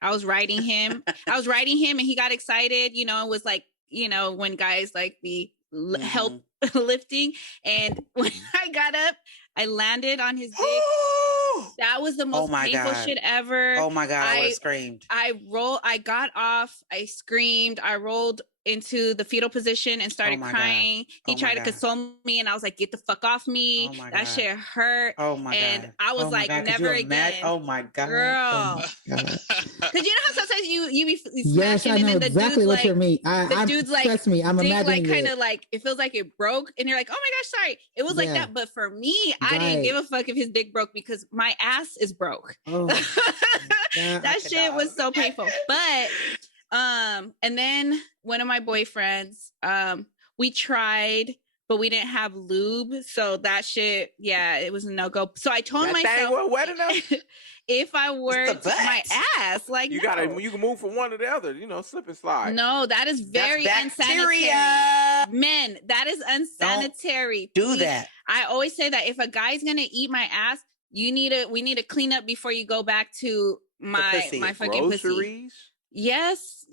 I was riding him and he got excited, you know, it was like, you know, when guys like be help lifting. And when I got up, I landed on his dick. That was the most painful shit ever. Oh my God, I would have screamed. I got off, I screamed, I rolled into the fetal position and started crying. He tried to console me and I was like, get the fuck off me. That shit hurt. Oh my God. And I was like, never again. Oh my God. Girl. God. Because you know how sometimes you be Yes, smashing I know and then the exactly dude's what like, you mean. the dude's like, trust me, I'm dick imagining like kind it. of like it feels like it broke, and you're like, oh my gosh, sorry. It was like Yeah. that, but for me, I didn't Right. give a fuck if his dick broke because my ass is broke. Oh, That shit was so painful. But and then one of my boyfriends, we tried, but we didn't have lube, so that shit, yeah, it was a no go. So I told That thing myself, wasn't wet enough? if I were the to my ass, like You no. can move from one to the other, you know, slip and slide. No, that is very That's unsanitary. bacteria. Men, that is unsanitary. Do Please. that. I always say that if a guy's gonna eat my ass, we need to clean up before you go back to my pussy. fucking pussy. Groceries? Yes.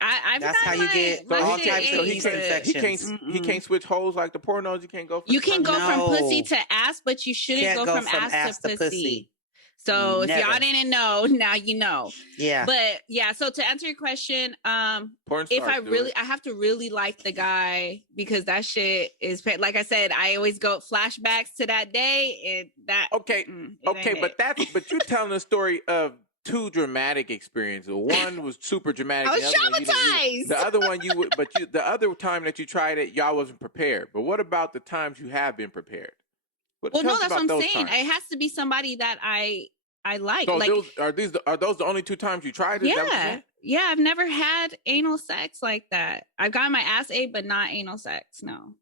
I've That's gotten how you get my all shit types of ate, yeast but infections. He can't switch holes like the pornos. You can't go from You can go from No. pussy to ass, but you shouldn't Can't go from ass to pussy. So if Never. y'all didn't know, now you know. Yeah. But yeah, so to answer your question, porn if stars do it. I have to really like the guy because that shit is like I said, I always go flashbacks to that day and that. Okay, but you're telling a story of two dramatic experiences. One was super dramatic. I was the other one, traumatized. the other one you would, the other time that you tried it, y'all wasn't prepared. But what about the times you have been prepared? Well, no, that's what I'm those saying. times. It has to be somebody that I like. So like, are those the only two times you tried it? Is that what you're saying? Yeah, I've never had anal sex like that. I've gotten my ass ate, but not anal sex. No.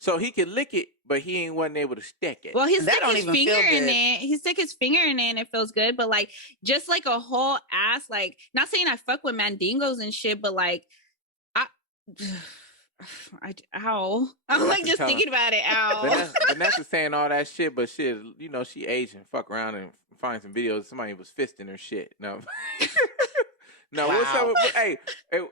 So he could lick it, but he wasn't able to stick it. Well, he That stick don't his even finger feel in good. it. He stick his finger in it and it feels good. But like, just like a whole ass, like, not saying I fuck with mandingos and shit, but like, ow. I'm like just thinking about it. Ow. Vanessa saying all that shit, but shit, she Asian. Fuck around and find some videos. Somebody was fisting her shit. No. No, Wow. what's up? Hey,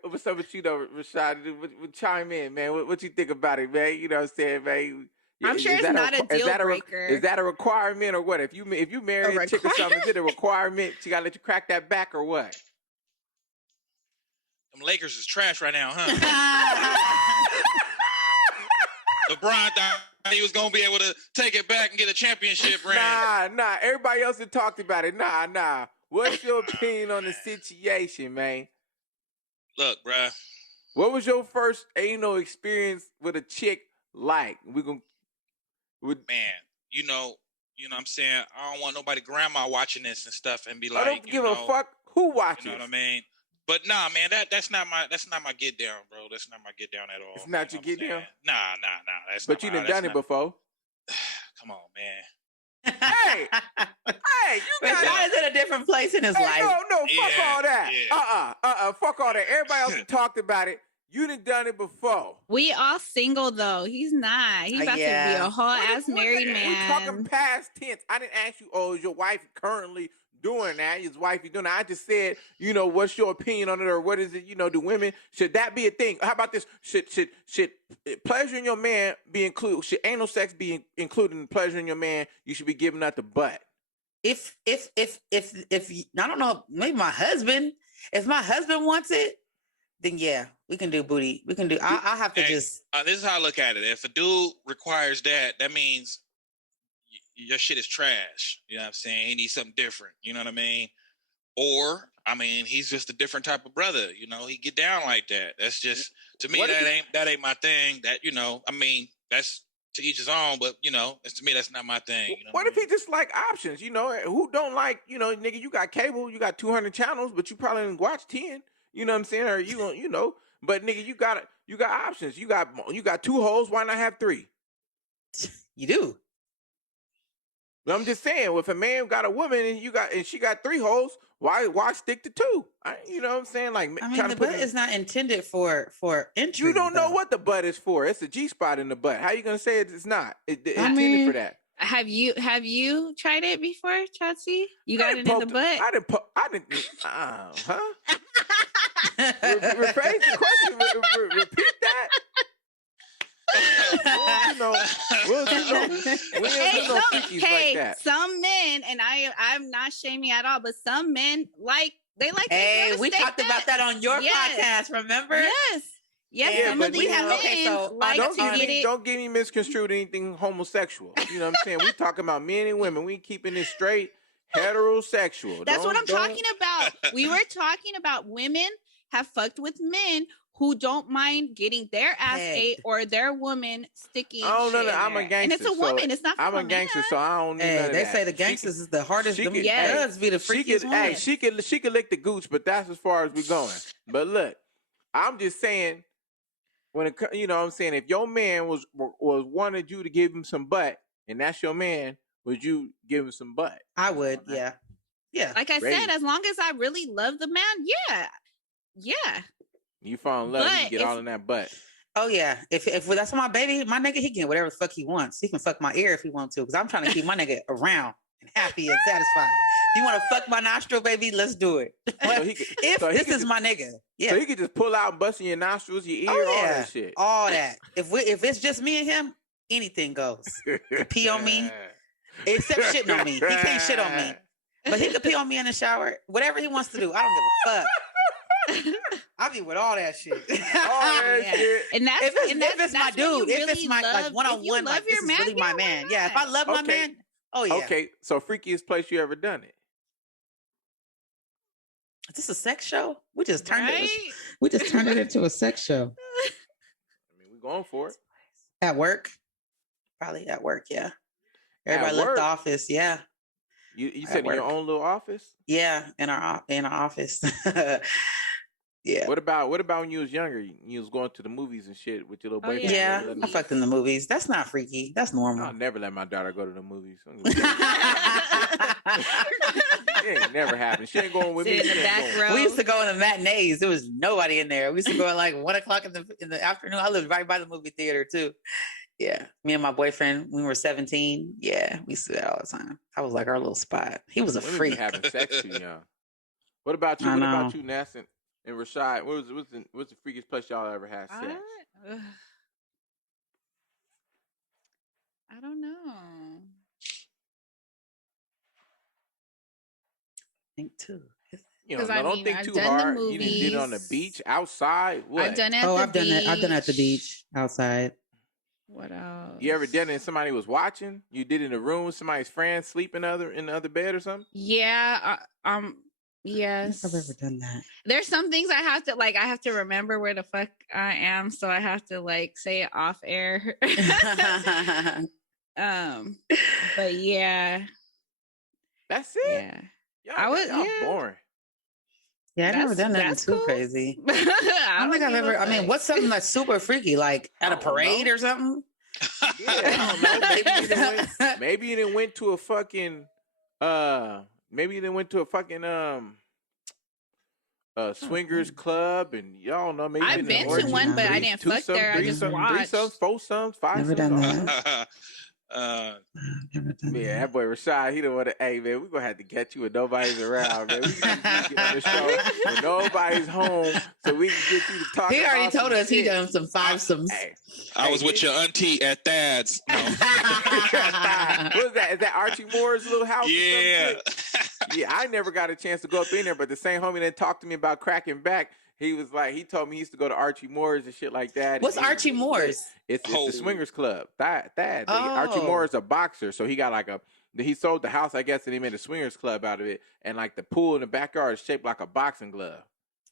what's up with you though, Rashad? Chime in, man. What you think about it, man? You know what I'm saying, man? I'm sure it's not a deal breaker. Is that a requirement or what? If you marry a chick or something, is it a requirement? She gotta let you crack that back or what? Them Lakers is trash right now, huh? LeBron thought he was gonna be able to take it back and get a championship ring. Nah. Everybody else had talked about it. Nah. What's your opinion on the situation, man? Look, bruh. What was your first anal experience with a chick like? Man, you know what I'm saying? I don't want nobody grandma watching this and stuff and be like, I don't give a fuck who watches. You know what I mean? But nah, man, that's not my get down, bro. That's not my get down at all. It's not your get down? Nah. But you done it before. Come on, man. Hey, you got Rashad is in a different place in his life. No, fuck all that. Yeah. Fuck all that. Everybody else talked about it. You done it before. We all single though. He's not. He's about to be a whole ass married man. We talking past tense. I didn't ask you, is your wife currently doing that? His wife is doing that. I just said, what's your opinion on it, or what is it? Do women, should that be a thing? How about this? Should pleasure in your man be included? Should anal sex be included in pleasure in your man? You should be giving out the butt. If I don't know, maybe my husband. If my husband wants it, then yeah, we can do booty. We can do. I'll have to this is how I look at it. If a dude requires that means your shit is trash. You know what I'm saying? He needs something different. You know what I mean? Or, I mean, he's just a different type of brother. He get down like that. That's just, to me, that ain't my thing. That, I mean, that's to each his own, but, to me, that's not my thing. What if he just like options? Who don't like, nigga, you got cable, you got 200 channels, but you probably didn't watch 10. You know what I'm saying? Or you gonna, but nigga, you got options. You got 2 holes. Why not have 3? You do. But I'm just saying, if a man got a woman and she got 3 holes, why stick to 2? You know what I'm saying? Like, I mean, the butt is not intended for entry. You don't know what the butt is for. It's a G spot in the butt. How you gonna say it's not? It's intended for that. Have you tried it before, Chauncey? You got it in the butt? I didn't. Huh? Rephrase the question. Repeat that. Some men, and I'm not shaming at all, but some men Hey, we talked about that on your podcast, remember? Yes. Yeah, some of these men don't get me misconstrued anything homosexual. You know what I'm saying? We talking about men and women. We keeping it straight heterosexual. That's what I'm talking about. We were talking about women have fucked with men who don't mind getting their ass ate or their woman sticking. Oh no, I'm a gangster. And it's a woman. It's not. I'm a gangster, so I don't. Hey, they say the gangsters is the hardest. Them does be the freakiest one. Hey, she could lick the gooch, but that's as far as we going. But look, I'm just saying. When it, you know what I'm saying, if your man was wanted you to give him some butt, and that's your man, would you give him some butt? I would, yeah. Like I said, as long as I really love the man, yeah. You fall in love, you get all in that butt. Oh yeah, if that's my baby, my nigga, he can whatever the fuck he wants. He can fuck my ear if he wants to, because I'm trying to keep my nigga around and happy and satisfied. You want to fuck my nostril, baby? Let's do it. This is my nigga. Yeah. So he could just pull out and bust in your nostrils, your ear, all that shit. All that. If it's just me and him, anything goes. He can pee on me, except shitting on me. He can't shit on me. But he could pee on me in the shower. Whatever he wants to do. I don't give a fuck. I'll be with all that shit. All that shit. And that's if it's my dude, if it's my love, like one-on-one, like this is really my man. Yeah, if I love my man, oh yeah. Okay, so freakiest place you ever done it? Is this a sex show? We just turned it. We just turned it into a sex show. I mean, we're going for it. At work, probably at work. Yeah, everybody left the office. Yeah. You said in your own little office? Yeah, in our office. Yeah. What about when you was younger? You was going to the movies and shit with your little boyfriend? Yeah, I fucked in the movies. That's not freaky. That's normal. I'll never let my daughter go to the movies. It ain't never happened. She ain't going with me. In the back row. We used to go in the matinees. There was nobody in there. We used to go at like 1:00 in the afternoon. I lived right by the movie theater too. Yeah, me and my boyfriend, when we were 17. Yeah, we used to do that all the time. I was like our little spot. He was a freak. Having sex too young. What about you? What about you, Ness and Rashad? What's the freakiest place y'all ever had sex? I don't know. Think too. You know, don't think too hard. You did it on the beach, outside. What? I've done it. I've done it. I've done it at the beach, outside. What else? You ever done it and somebody was watching? You did it in a room with somebody's friend sleeping in the other bed or something? Yeah. Yes. I've ever done that. There's some things I have to remember where the fuck I am, so I have to like say it off air. But yeah. That's it. Yeah. Y'all boring. Yeah, I've never done nothing too crazy. I don't think I've ever. I mean, what's something that's super freaky, like at a parade or something? Yeah, I don't know. Maybe you didn't went to a fucking. Maybe you didn't went to a fucking swingers club, and y'all know. Maybe I've been to one, but I didn't fuck there. I just watched. 3 sums, 4 sums, 5 Never sums. done that. Yeah, that boy Rashad, he don't want to. Hey man, we're gonna have to get you when nobody's around, man. We can get on the show when nobody's home, so we can get you to talk. He already told us he done some 5-somes. I was with your auntie at Thad's. No. What is that? Is that Archie Moore's little house? Yeah. Yeah, I never got a chance to go up in there, but the same homie that talked to me about cracking back. He was like, he told me he used to go to Archie Moore's and shit like that. What's Archie Moore's? It's the swingers club. Archie Moore is a boxer, so he got he sold the house, I guess, and he made a swingers club out of it. And like the pool in the backyard is shaped like a boxing glove.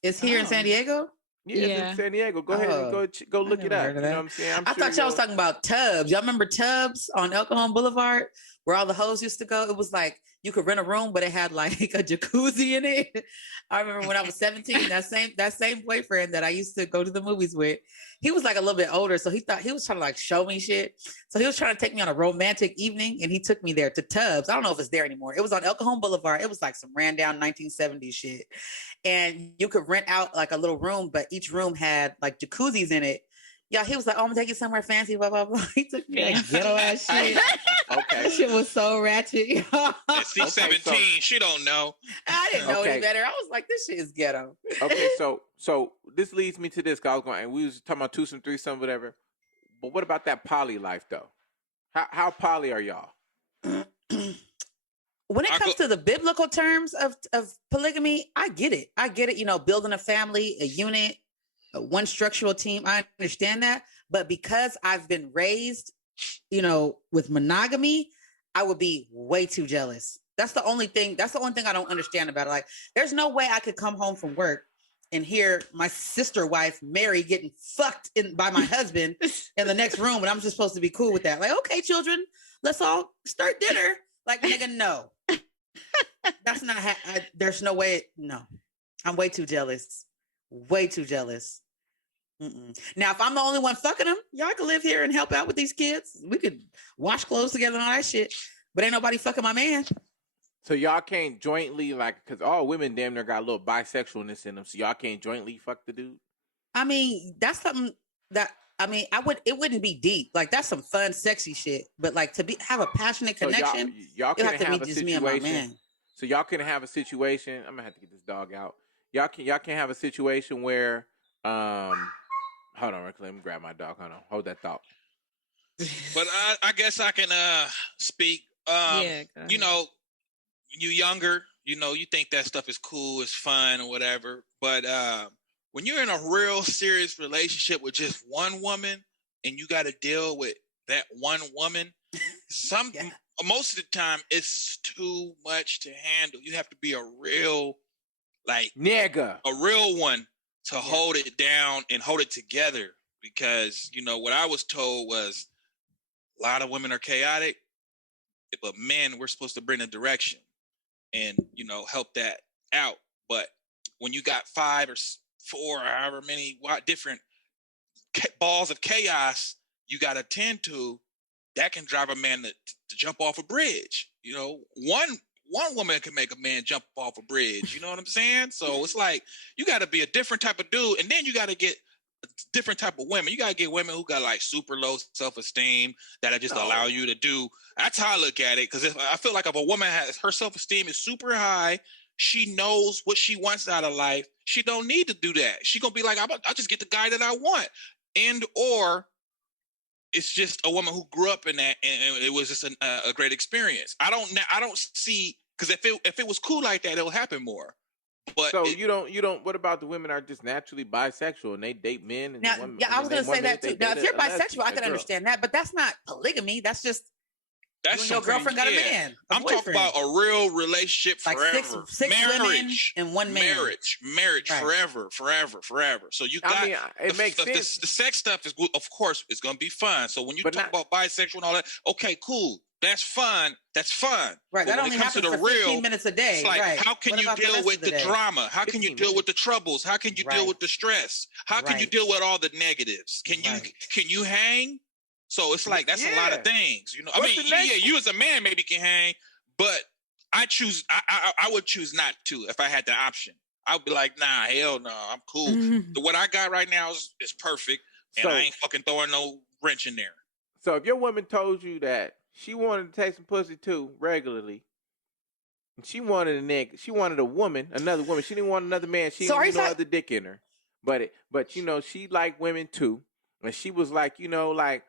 It's here in San Diego? Yeah, it's in San Diego. Go ahead and go look it up. You know what I'm saying? I thought y'all was talking about Tubbs. Y'all remember Tubbs on El Cajon Boulevard where all the hoes used to go? It was like you could rent a room, but it had like a jacuzzi in it. I remember when I was 17, that same boyfriend that I used to go to the movies with, he was like a little bit older. So he thought he was trying to like show me shit. So he was trying to take me on a romantic evening and he took me there to Tubbs. I don't know if it's there anymore. It was on El Cajon Boulevard. It was like some ran down 1970s shit. And you could rent out like a little room, but each room had like jacuzzis in it. Yeah, he was like, "Oh, I'm gonna take you somewhere fancy." Blah blah blah. He took me like ghetto ass shit. Okay, that shit was so ratchet. She's 17. She don't know. I didn't know any better. I was like, "This shit is ghetto." Okay, so this leads me to this. Cause I was going, and we was talking about 2-some, 3-some, whatever. But what about that poly life though? How poly are y'all? When it comes to the biblical terms of polygamy, I get it. You know, building a family, a unit. One structural team, I understand that, but because I've been raised, you know, with monogamy, I would be way too jealous. That's the only thing I don't understand about it. Like, there's no way I could come home from work and hear my sister wife, Mary, getting fucked by my husband in the next room, and I'm just supposed to be cool with that. Like, okay, children, let's all start dinner. Like, nigga, no. That's not, there's no way, no. I'm way too jealous. Way too jealous. Now, if I'm the only one fucking them, y'all can live here and help out with these kids. We could wash clothes together and all that shit. But ain't nobody fucking my man. So y'all can't jointly, like, because all women damn near got a little bisexualness in them. So y'all can't jointly fuck the dude? I mean, that's something that, I mean, it wouldn't be deep. Like, that's some fun, sexy shit. But like have a passionate connection, y'all it'll have to have be just me and my man. So y'all can have a situation. I'm gonna have to get this dog out. Y'all can have a situation where hold on, Rick, let me grab my dog. Hold on, hold that thought. But I guess I can speak. Yeah, go You ahead. know, you younger, you know, you think that stuff is cool, it's fun or whatever. But when you're in a real serious relationship with just one woman and you got to deal with that one woman, Yeah. most of the time it's too much to handle. You have to be a real Nigga. a real one to hold it down and hold it together, because you know what I was told was a lot of women are chaotic, but men, we're supposed to bring a direction and you know help that out. But when you got 5 or 4 or however many different balls of chaos you got to tend to, that can drive a man to jump off a bridge. You know, one woman can make a man jump off a bridge. You know what I'm saying? So it's like you got to be a different type of dude, and then you got to get a different type of women. You got to get women who got like super low self-esteem that just allow you to do. That's how I look at it. Because I feel like if a woman has her self-esteem is super high, she knows what she wants out of life. She don't need to do that. She gonna be like, I'll just get the guy that I want, and or it's just a woman who grew up in that, and it was just a great experience. I don't see, because if it was cool like that, it'll happen more. But So you don't. What about the women are just naturally bisexual and they date men and Now, women? I was going to say that they too. Now, date if you're a lesbian, bisexual, I a can girl. understand that, but that's not polygamy. That's just that's you and your girlfriend got a man. I'm talking about a real relationship like forever. six women and one man. Marriage Right. forever. So you got. I mean, it makes sense. The sex stuff is, of course, it's going to be fun. So when you But talk about bisexual and all that, okay, cool. That's fun. Right. But That when only it comes to happens the for 15 real, minutes a day. it's like, right. how can What you about the deal rest with of the the day? drama? How can you 15 deal with minutes. the troubles? How can you deal Right. with the stress? How can you Right. deal with all the negatives? Can you hang? So it's like that's a lot of Yeah. things. You know, What's I the mean, next- you as a man maybe can hang, but I would choose not to if I had the option. I would be like, nah, hell no, I'm cool. What I got right now is perfect, and I ain't fucking throwing no wrench in there. So if your woman told you that she wanted to take some pussy too regularly, and she wanted a nigga, she wanted another woman. She didn't want another man. She So are didn't you want no other dick in her. But you know, she liked women too, and she was like, you know, like,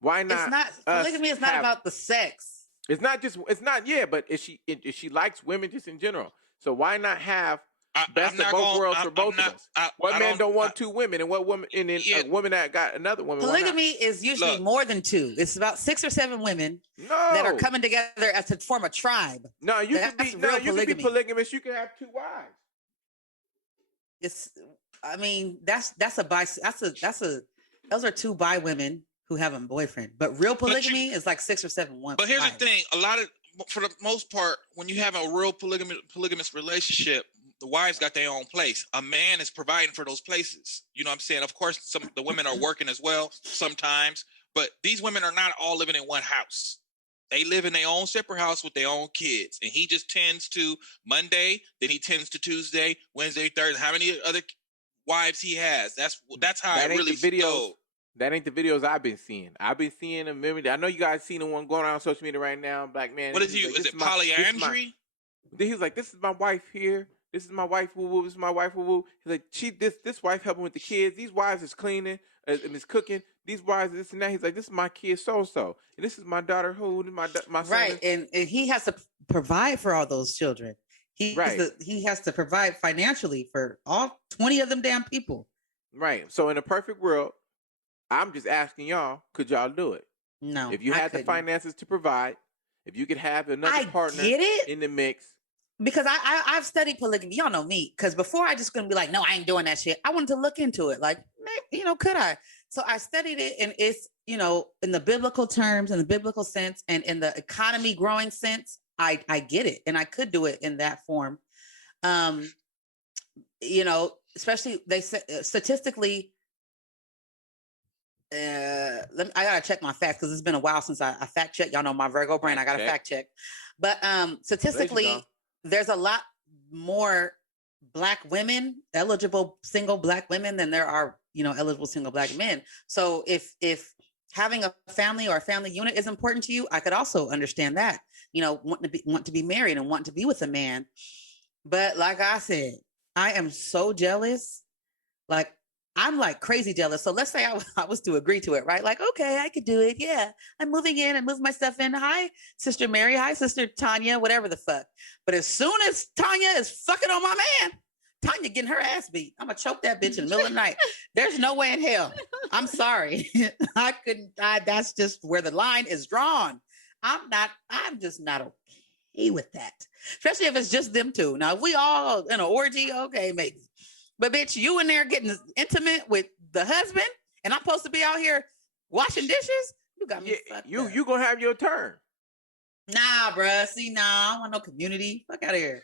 why not? It's not polygamy. Is not about the sex. It's not. Yeah, but if she likes women just in general, so why not have best of both worlds for both of us? One man don't want 2 women, and what woman, and then a woman that got another woman. Polygamy is usually more than 2. It's about 6 or 7 women that are coming together to form a tribe. No, you can be polygamous. You can have 2 wives. It's, I mean, those are 2 bi women who have a boyfriend. But real polygamy is like 6 or 7 women. But here's the thing: for the most part, when you have a real polygamous relationship, the wives got their own place. A man is providing for those places. You know what I'm saying? Of course, the women are working as well sometimes, but these women are not all living in one house. They live in their own separate house with their own kids, and he just tends to Monday, then he tends to Tuesday, Wednesday, Thursday. How many other wives he has? That's how it really goes. That ain't the videos I've been seeing. I've been seeing them. I know you guys seen the one going around on social media right now. Black man. What is you? Like, is it polyandry? Then he was like, "This is my wife here. This is my wife. Woo woo. This is my wife. Woo woo." He's like, this wife helping with the kids. These wives is cleaning and is cooking. These wives this and that. He's like, "This is my kid so and this is my daughter who my son." Right, and he has to provide for all those children. He has to provide financially for all 20 of them damn people. Right. So in a perfect world, I'm just asking y'all, could y'all do it? No. If you had the finances to provide, if you could have another partner in the mix. Because I've studied polygamy. Y'all know me. Because before I just couldn't be like, no, I ain't doing that shit. I wanted to look into it. Like, you know, could I? So I studied it, and it's, you know, in the biblical terms, in the biblical sense, and in the economy growing sense, I get it. And I could do it in that form. You know, especially they say statistically, I gotta check my facts because it's been a while since I fact checked. Y'all know my Virgo brain. I gotta fact check. But statistically, there's a lot more Black women, eligible single Black women, than there are, you know, eligible single Black men. So if having a family or a family unit is important to you, I could also understand that. want to be married and want to be with a man. But like I said, I am so jealous. Like, I'm like crazy jealous. So let's say I was to agree to it, right? Like, okay, I could do it. Yeah. I'm moving in and move my stuff in. Hi, Sister Mary. Hi, Sister Tanya, whatever the fuck. But as soon as Tanya is fucking on my man, Tanya getting her ass beat. I'm going to choke that bitch in the middle of the night. There's no way in hell. I'm sorry. I couldn't. That's just where the line is drawn. I'm just not okay with that. Especially if it's just them two. Now, if we all in an orgy, okay, maybe. But bitch, you in there getting intimate with the husband, and I'm supposed to be out here washing dishes? You got me fucked up. You gonna have your turn. Nah, bruh. See, nah, I don't want no community. Fuck out of here.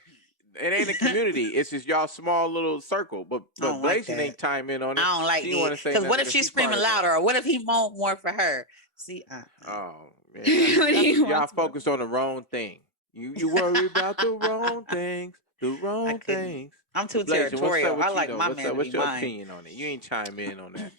It ain't a community. It's just y'all small little circle. But don't Blasian like ain't chime in on it. I don't like She it. wanna say Because what nothing if she's screaming part of it. louder, or what if he moaned more for her? See, Oh man, What do you y'all want to- focus on the wrong thing. You worry about the wrong things, the wrong couldn't. things. I'm too Blasian, what's up territorial. with I you, like though? my What's man up? to What's be your mine. opinion on it? You ain't chime in on that.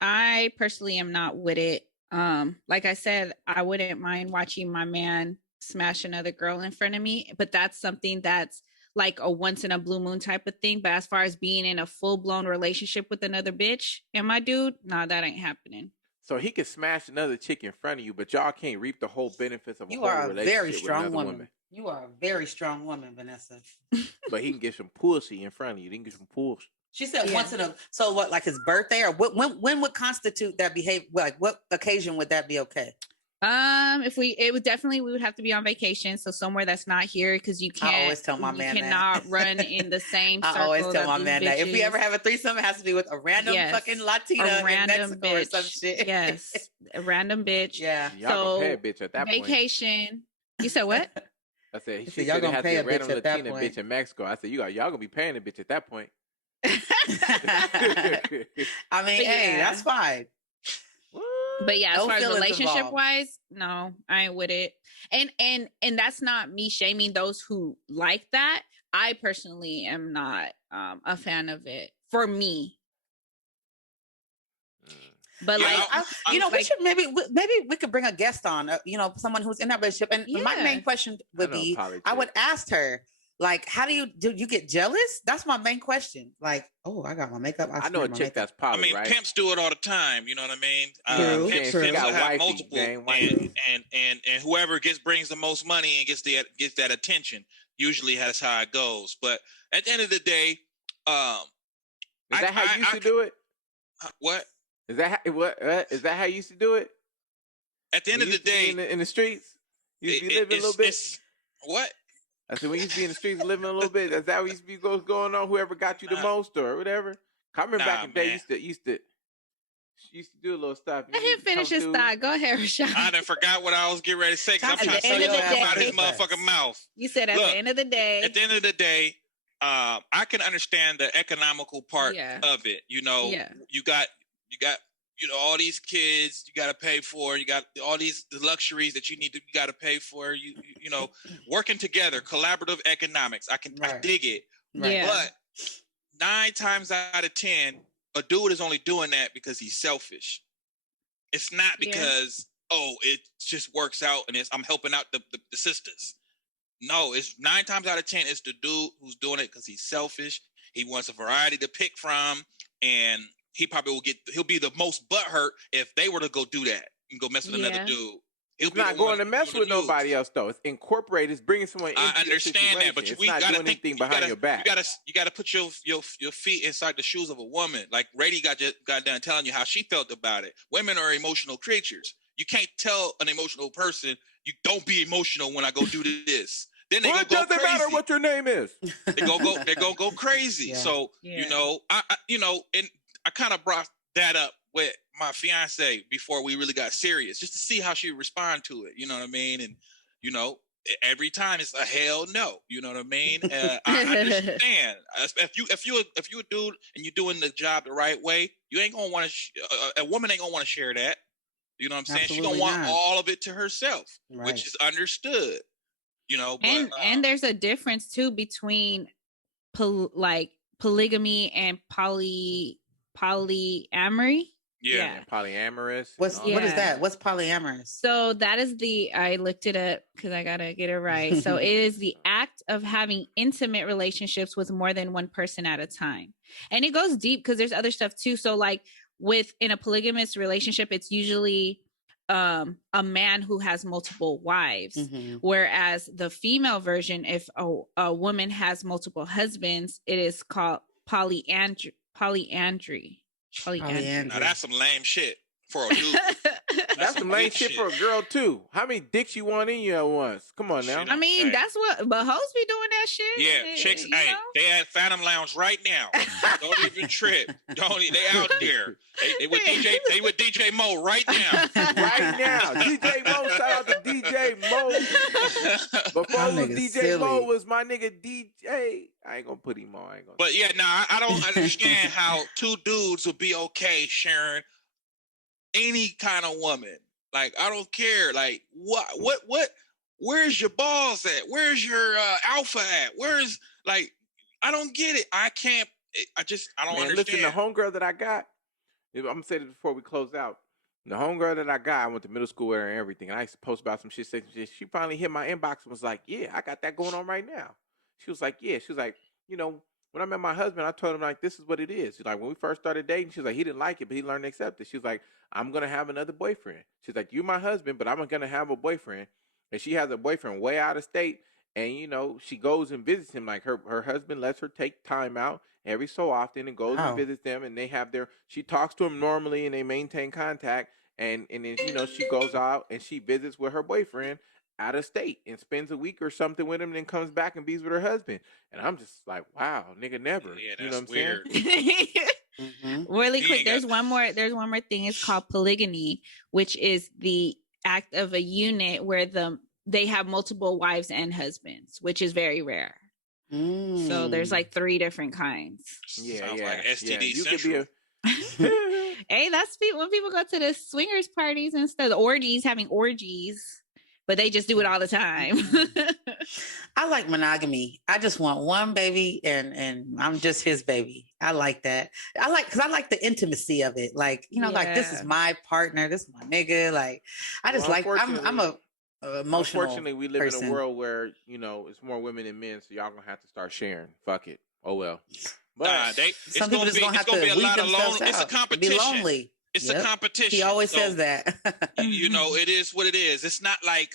I personally am not with it. Like I said, I wouldn't mind watching my man smash another girl in front of me, but that's something that's like a once in a blue moon type of thing. But as far as being in a full blown relationship with another bitch and my dude, nah, that ain't happening. So he could smash another chick in front of you, but y'all can't reap the whole benefits of a You whole are a relationship very with strong another woman. woman. You are a very strong woman, Vanessa. But he can get some pussy in front of you. He can get some pussy. She said Yeah. once in a, so what, like his birthday, or when would constitute that behavior? Like, what occasion would that be okay? It would definitely, we would have to be on vacation, so somewhere that's not here, because you can't. I always tell my you man cannot that. run in the same circle. I always tell that my these man that if we bitches- ever have a threesome, it has to be with a random Yes. fucking Latina a in random Mexico bitch, or some shit. yes, a random bitch. Yeah. Y'all gonna pay a So, bitch at that vacation. You said what? point. I said, He she said, y'all said it gonna has to pay be a a bitch random at that Latina point. bitch in Mexico. I said, y'all gonna be paying a bitch at that point. I mean, But hey, yeah. that's fine. But yeah, as No far as feelings relationship involved. wise, no, I ain't with it. And that's not me shaming those who like that. I personally am not a fan of it for me. But Yeah, like, We like- should maybe we could bring a guest on, someone who's in that relationship. And my Yeah. main question would I know be, politics. I would ask her, like, how do you get jealous? That's my main question. Like, oh, I got my makeup. I know a smeared my chick makeup. that's I poly, mean, right? pimps do it all the time. You know what I mean? True, Pimps, true. pimps Got will have wifey, multiple, gang, wifey. and whoever brings the most money and gets that attention. Usually, that's how it goes. But at the end of the day, Is that how you used to do it? what? Is that is that how you used to do it? At the end When of you the used to be day, in the streets, you used to be living a little bit. What? I said, when you used to be in the streets living a little bit, is that what used to be going on? Whoever got you the Nah. most or whatever? I remember back in the day, man. used to do a little stuff. let You him finish come his through. thought. Go ahead, Rashad. I done forgot what I was getting ready to say because I'm At trying the to tell end you of the something day- out his motherfucking mouth. You said at Look, the end of the day. At the end of the day, I can understand the economical part Yeah. of it. You know, Yeah. you got all these kids you got to pay for. You got all the luxuries that you got to pay for. You know, working together, collaborative economics. I Right. dig it. Right. Yeah. But 9 times out of 10, a dude is only doing that because he's selfish. It's not Yeah. because it just works out and I'm helping out the sisters. No, it's 9 times out of 10 it's the dude who's doing it because he's selfish. He wants a variety to pick from, and he probably he'll be the most butthurt if they were to go do that and go mess with another Yeah. dude. It's not going to mess with nobody else though. It's incorporated. It's bringing someone into I understand that, but it's we not gotta doing think anything behind your back. You gotta put your feet inside the shoes of a woman. Like Rady got done telling you how she felt about it. Women are emotional creatures. You can't tell an emotional person you don't be emotional when I go do this. Then they Well, it go doesn't crazy. matter what your name is. They're gonna go crazy. Yeah. So Yeah. and I kind of brought that up with my fiance before we really got serious, just to see how she would respond to it. You know what I mean? And every time it's a hell no. You know what I mean? I understand. If you a dude and you're doing the job the right way, you ain't gonna want to. A woman ain't gonna want to share that. You know what I'm saying? She's Absolutely gonna want not. all of it to herself, Right. which is understood. But and there's a difference too between polygamy and polyamory. Yeah. And polyamorous. What is Yeah. that? What's polyamorous? So that is I looked it up because I gotta get it right. So it is the act of having intimate relationships with more than one person at a time. And it goes deep because there's other stuff too. So like in a polygamous relationship, it's usually a man who has multiple wives. Whereas the female version, if a woman has multiple husbands, it is called polyandry. Now that's some lame shit for a dude. That's some lame shit for a girl too. How many dicks you want in you at once? Come on now. I mean, that's but hoes be doing that shit. Yeah, chicks. Hey, they at Phantom Lounge right now. Don't even trip. They out there. They with DJ Mo right now. Right now. DJ Mo, shout out to DJ Mo. Before it was DJ Mo was my nigga DJ. I ain't gonna put him on. But yeah, I don't understand how two dudes will be okay sharing any kind of woman. Like, I don't care. Like, what where's your balls at? Where's your alpha at? I don't get it. I don't understand. Listen, the homegirl that I got, I'm gonna say this before we close out. The homegirl that I got, I went to middle school with her and everything. And I used to post about some shit, say some shit. She finally hit my inbox and was like, yeah, I got that going on right now. She was like, yeah. She was like, when I met my husband, I told him, like, this is what it is. She's like, when we first started dating, she was like, he didn't like it, but he learned to accept it. She was like, I'm going to have another boyfriend. She's like, you're my husband, but I'm going to have a boyfriend. And she has a boyfriend way out of state. And, she goes and visits him. Like, her husband lets her take time out every so often and goes and visits them. And they have she talks to him normally and they maintain contact. And then, she goes out and she visits with her boyfriend out of state and spends a week or something with him and then comes back and bees with her husband. And I'm just like, wow, nigga, never. Yeah, that's you know what I'm weird. saying? Really quick, there's one more thing. It's called polygamy, which is the act of a unit where they have multiple wives and husbands, which is very rare. So there's like 3 different kinds. Sounds like STD Central. Hey, that's when people go to the swingers parties and stuff, the orgies, having orgies. But they just do it all the time. I like monogamy. I just want one baby and I'm just his baby. I like that. Because I like the intimacy of it. Like, like this is my partner. This is my nigga. Like, I just I'm a emotional Unfortunately, we live person. in a world where, it's more women than men. So y'all going to have to start sharing. Fuck it. Oh, well. But some people just going to have to weed themselves out. It's a competition. Be lonely. It's a competition. He always says that. It is what it is. It's not like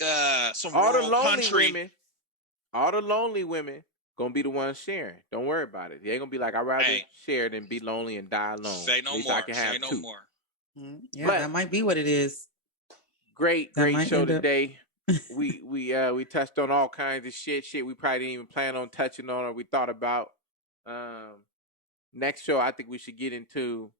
some all rural the lonely country. Women, all the lonely women gonna be the ones sharing. Don't worry about it. They ain't gonna be like, I'd rather share than be lonely and die alone. Say no more. Say no more. Yeah, but that might be what it is. Great show today. we touched on all kinds of shit we probably didn't even plan on touching on or we thought about. Next show, I think we should get into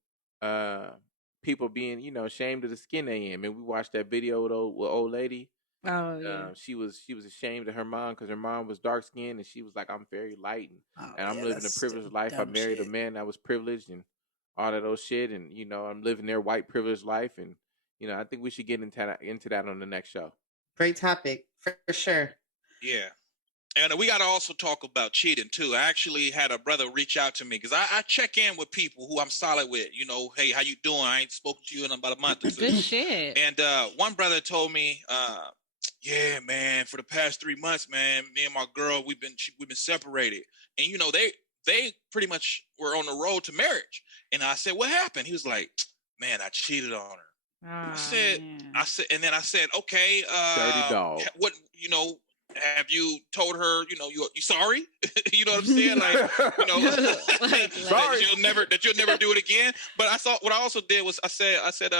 people being, ashamed of the skin they in. And we watched that video with old lady. Oh yeah. She was ashamed of her mom because her mom was dark skinned and she was like, I'm very light and I'm living a privileged life. I married a man that was privileged and all of those shit. And I'm living their white privileged life. And I think we should get into that on the next show. Great topic for sure. Yeah. And we got to also talk about cheating, too. I actually had a brother reach out to me because I check in with people who I'm solid with. Hey, how you doing? I ain't spoken to you in about a month or so. Good shit. And one brother told me, yeah, man, for the past 3 months, man, me and my girl, we've been separated. And, they pretty much were on the road to marriage. And I said, what happened? He was like, man, I cheated on her. I said, and then I said, okay, dirty dog. What, have you told her, you sorry? You know what I'm saying? Like, sorry. that you'll never do it again. But what I also did was I said,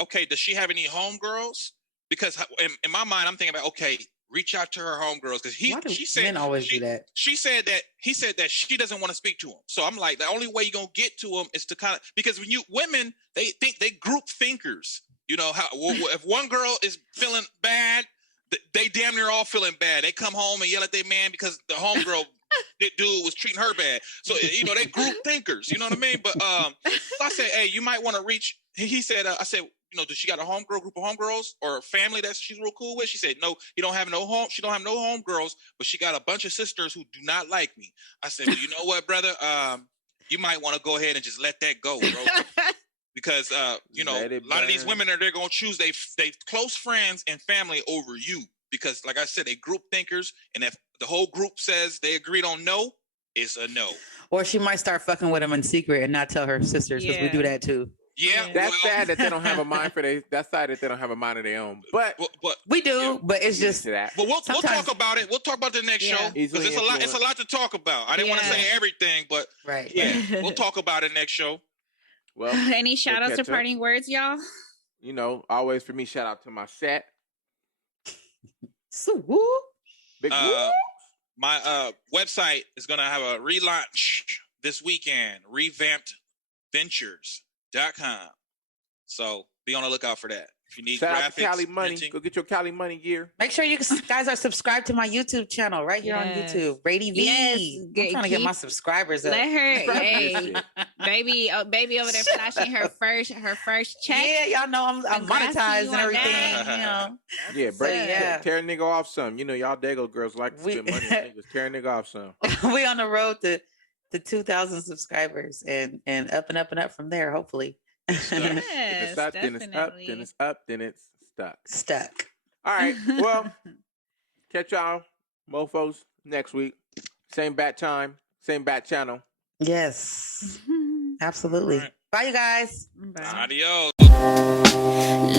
okay, does she have any homegirls? Because in my mind, I'm thinking about, okay, reach out to her homegirls because she said men always do that. He said that she doesn't want to speak to him. So I'm like, the only way you're gonna get to him is to kind of, because when women, they think they group thinkers. If one girl is feeling bad, they damn near all feeling bad. They come home and yell at their man because the homegirl dude was treating her bad. So they group thinkers. You know what I mean? But so I said, hey, you might want to reach. He said, I said, does she got a group of homegirls or a family that she's real cool with? She said, no, she don't have no homegirls, but she got a bunch of sisters who do not like me. I said, well, you know what, brother? You might want to go ahead and just let that go, bro. because you know, Let a it lot of these burn. women they're gonna choose they close friends and family over you because, like I said, they group thinkers, and if the whole group says they agreed on no, it's a no. Or she might start fucking with him in secret and not tell her sisters because we do Yeah. that too. Yeah, Yeah. That's well, sad that they don't have a mind for that's sad that they don't have a mind of their own. But but We do, Yeah. but it's get just into that. But we'll Sometimes- talk about it. We'll talk about the next Yeah. show because Easily it's a lot. It's a influenced. lot to talk about. I didn't want to Yeah. say everything, but right. yeah, we'll talk about it next show. Well, Any shout outs or catch up. parting words, y'all? you know, always for me, shout out to my set. So woo. Big Uh, My website is gonna have a relaunch this weekend. RevampedVentures.com. So be on the lookout for that. If you need shout out graphics, to Cali Money. printing, Go get your Cali Money gear. Make sure you guys are subscribed to my YouTube channel right here Yes. on YouTube. Brady V. Yes. I'm trying to get my Keep- subscribers up. Let her, Subscribe to this hey, shit. baby over there flashing her first check. Yeah, y'all know I'm Congrats to monetized you and on everything. that. You know. Yeah, Brady, Yeah. tear a nigga off some. You know, y'all Dago girls like to We- spend money on niggas. Tear a nigga off some. We on the road to 2,000 subscribers and up and up and up from there, hopefully. If Yes, it's up, then it's up, then definitely. it's up, then it's stuck. Stuck. All right. Well, catch y'all mofos next week. Same bat time, same bat channel. Yes, absolutely. All right. Bye, you guys. Bye. adios.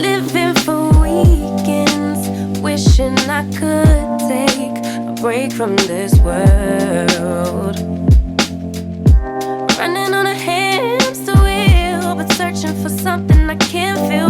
Living for weekends, wishing I could take a break from this world. Running on a hamster wheel, but searching for something I can't feel.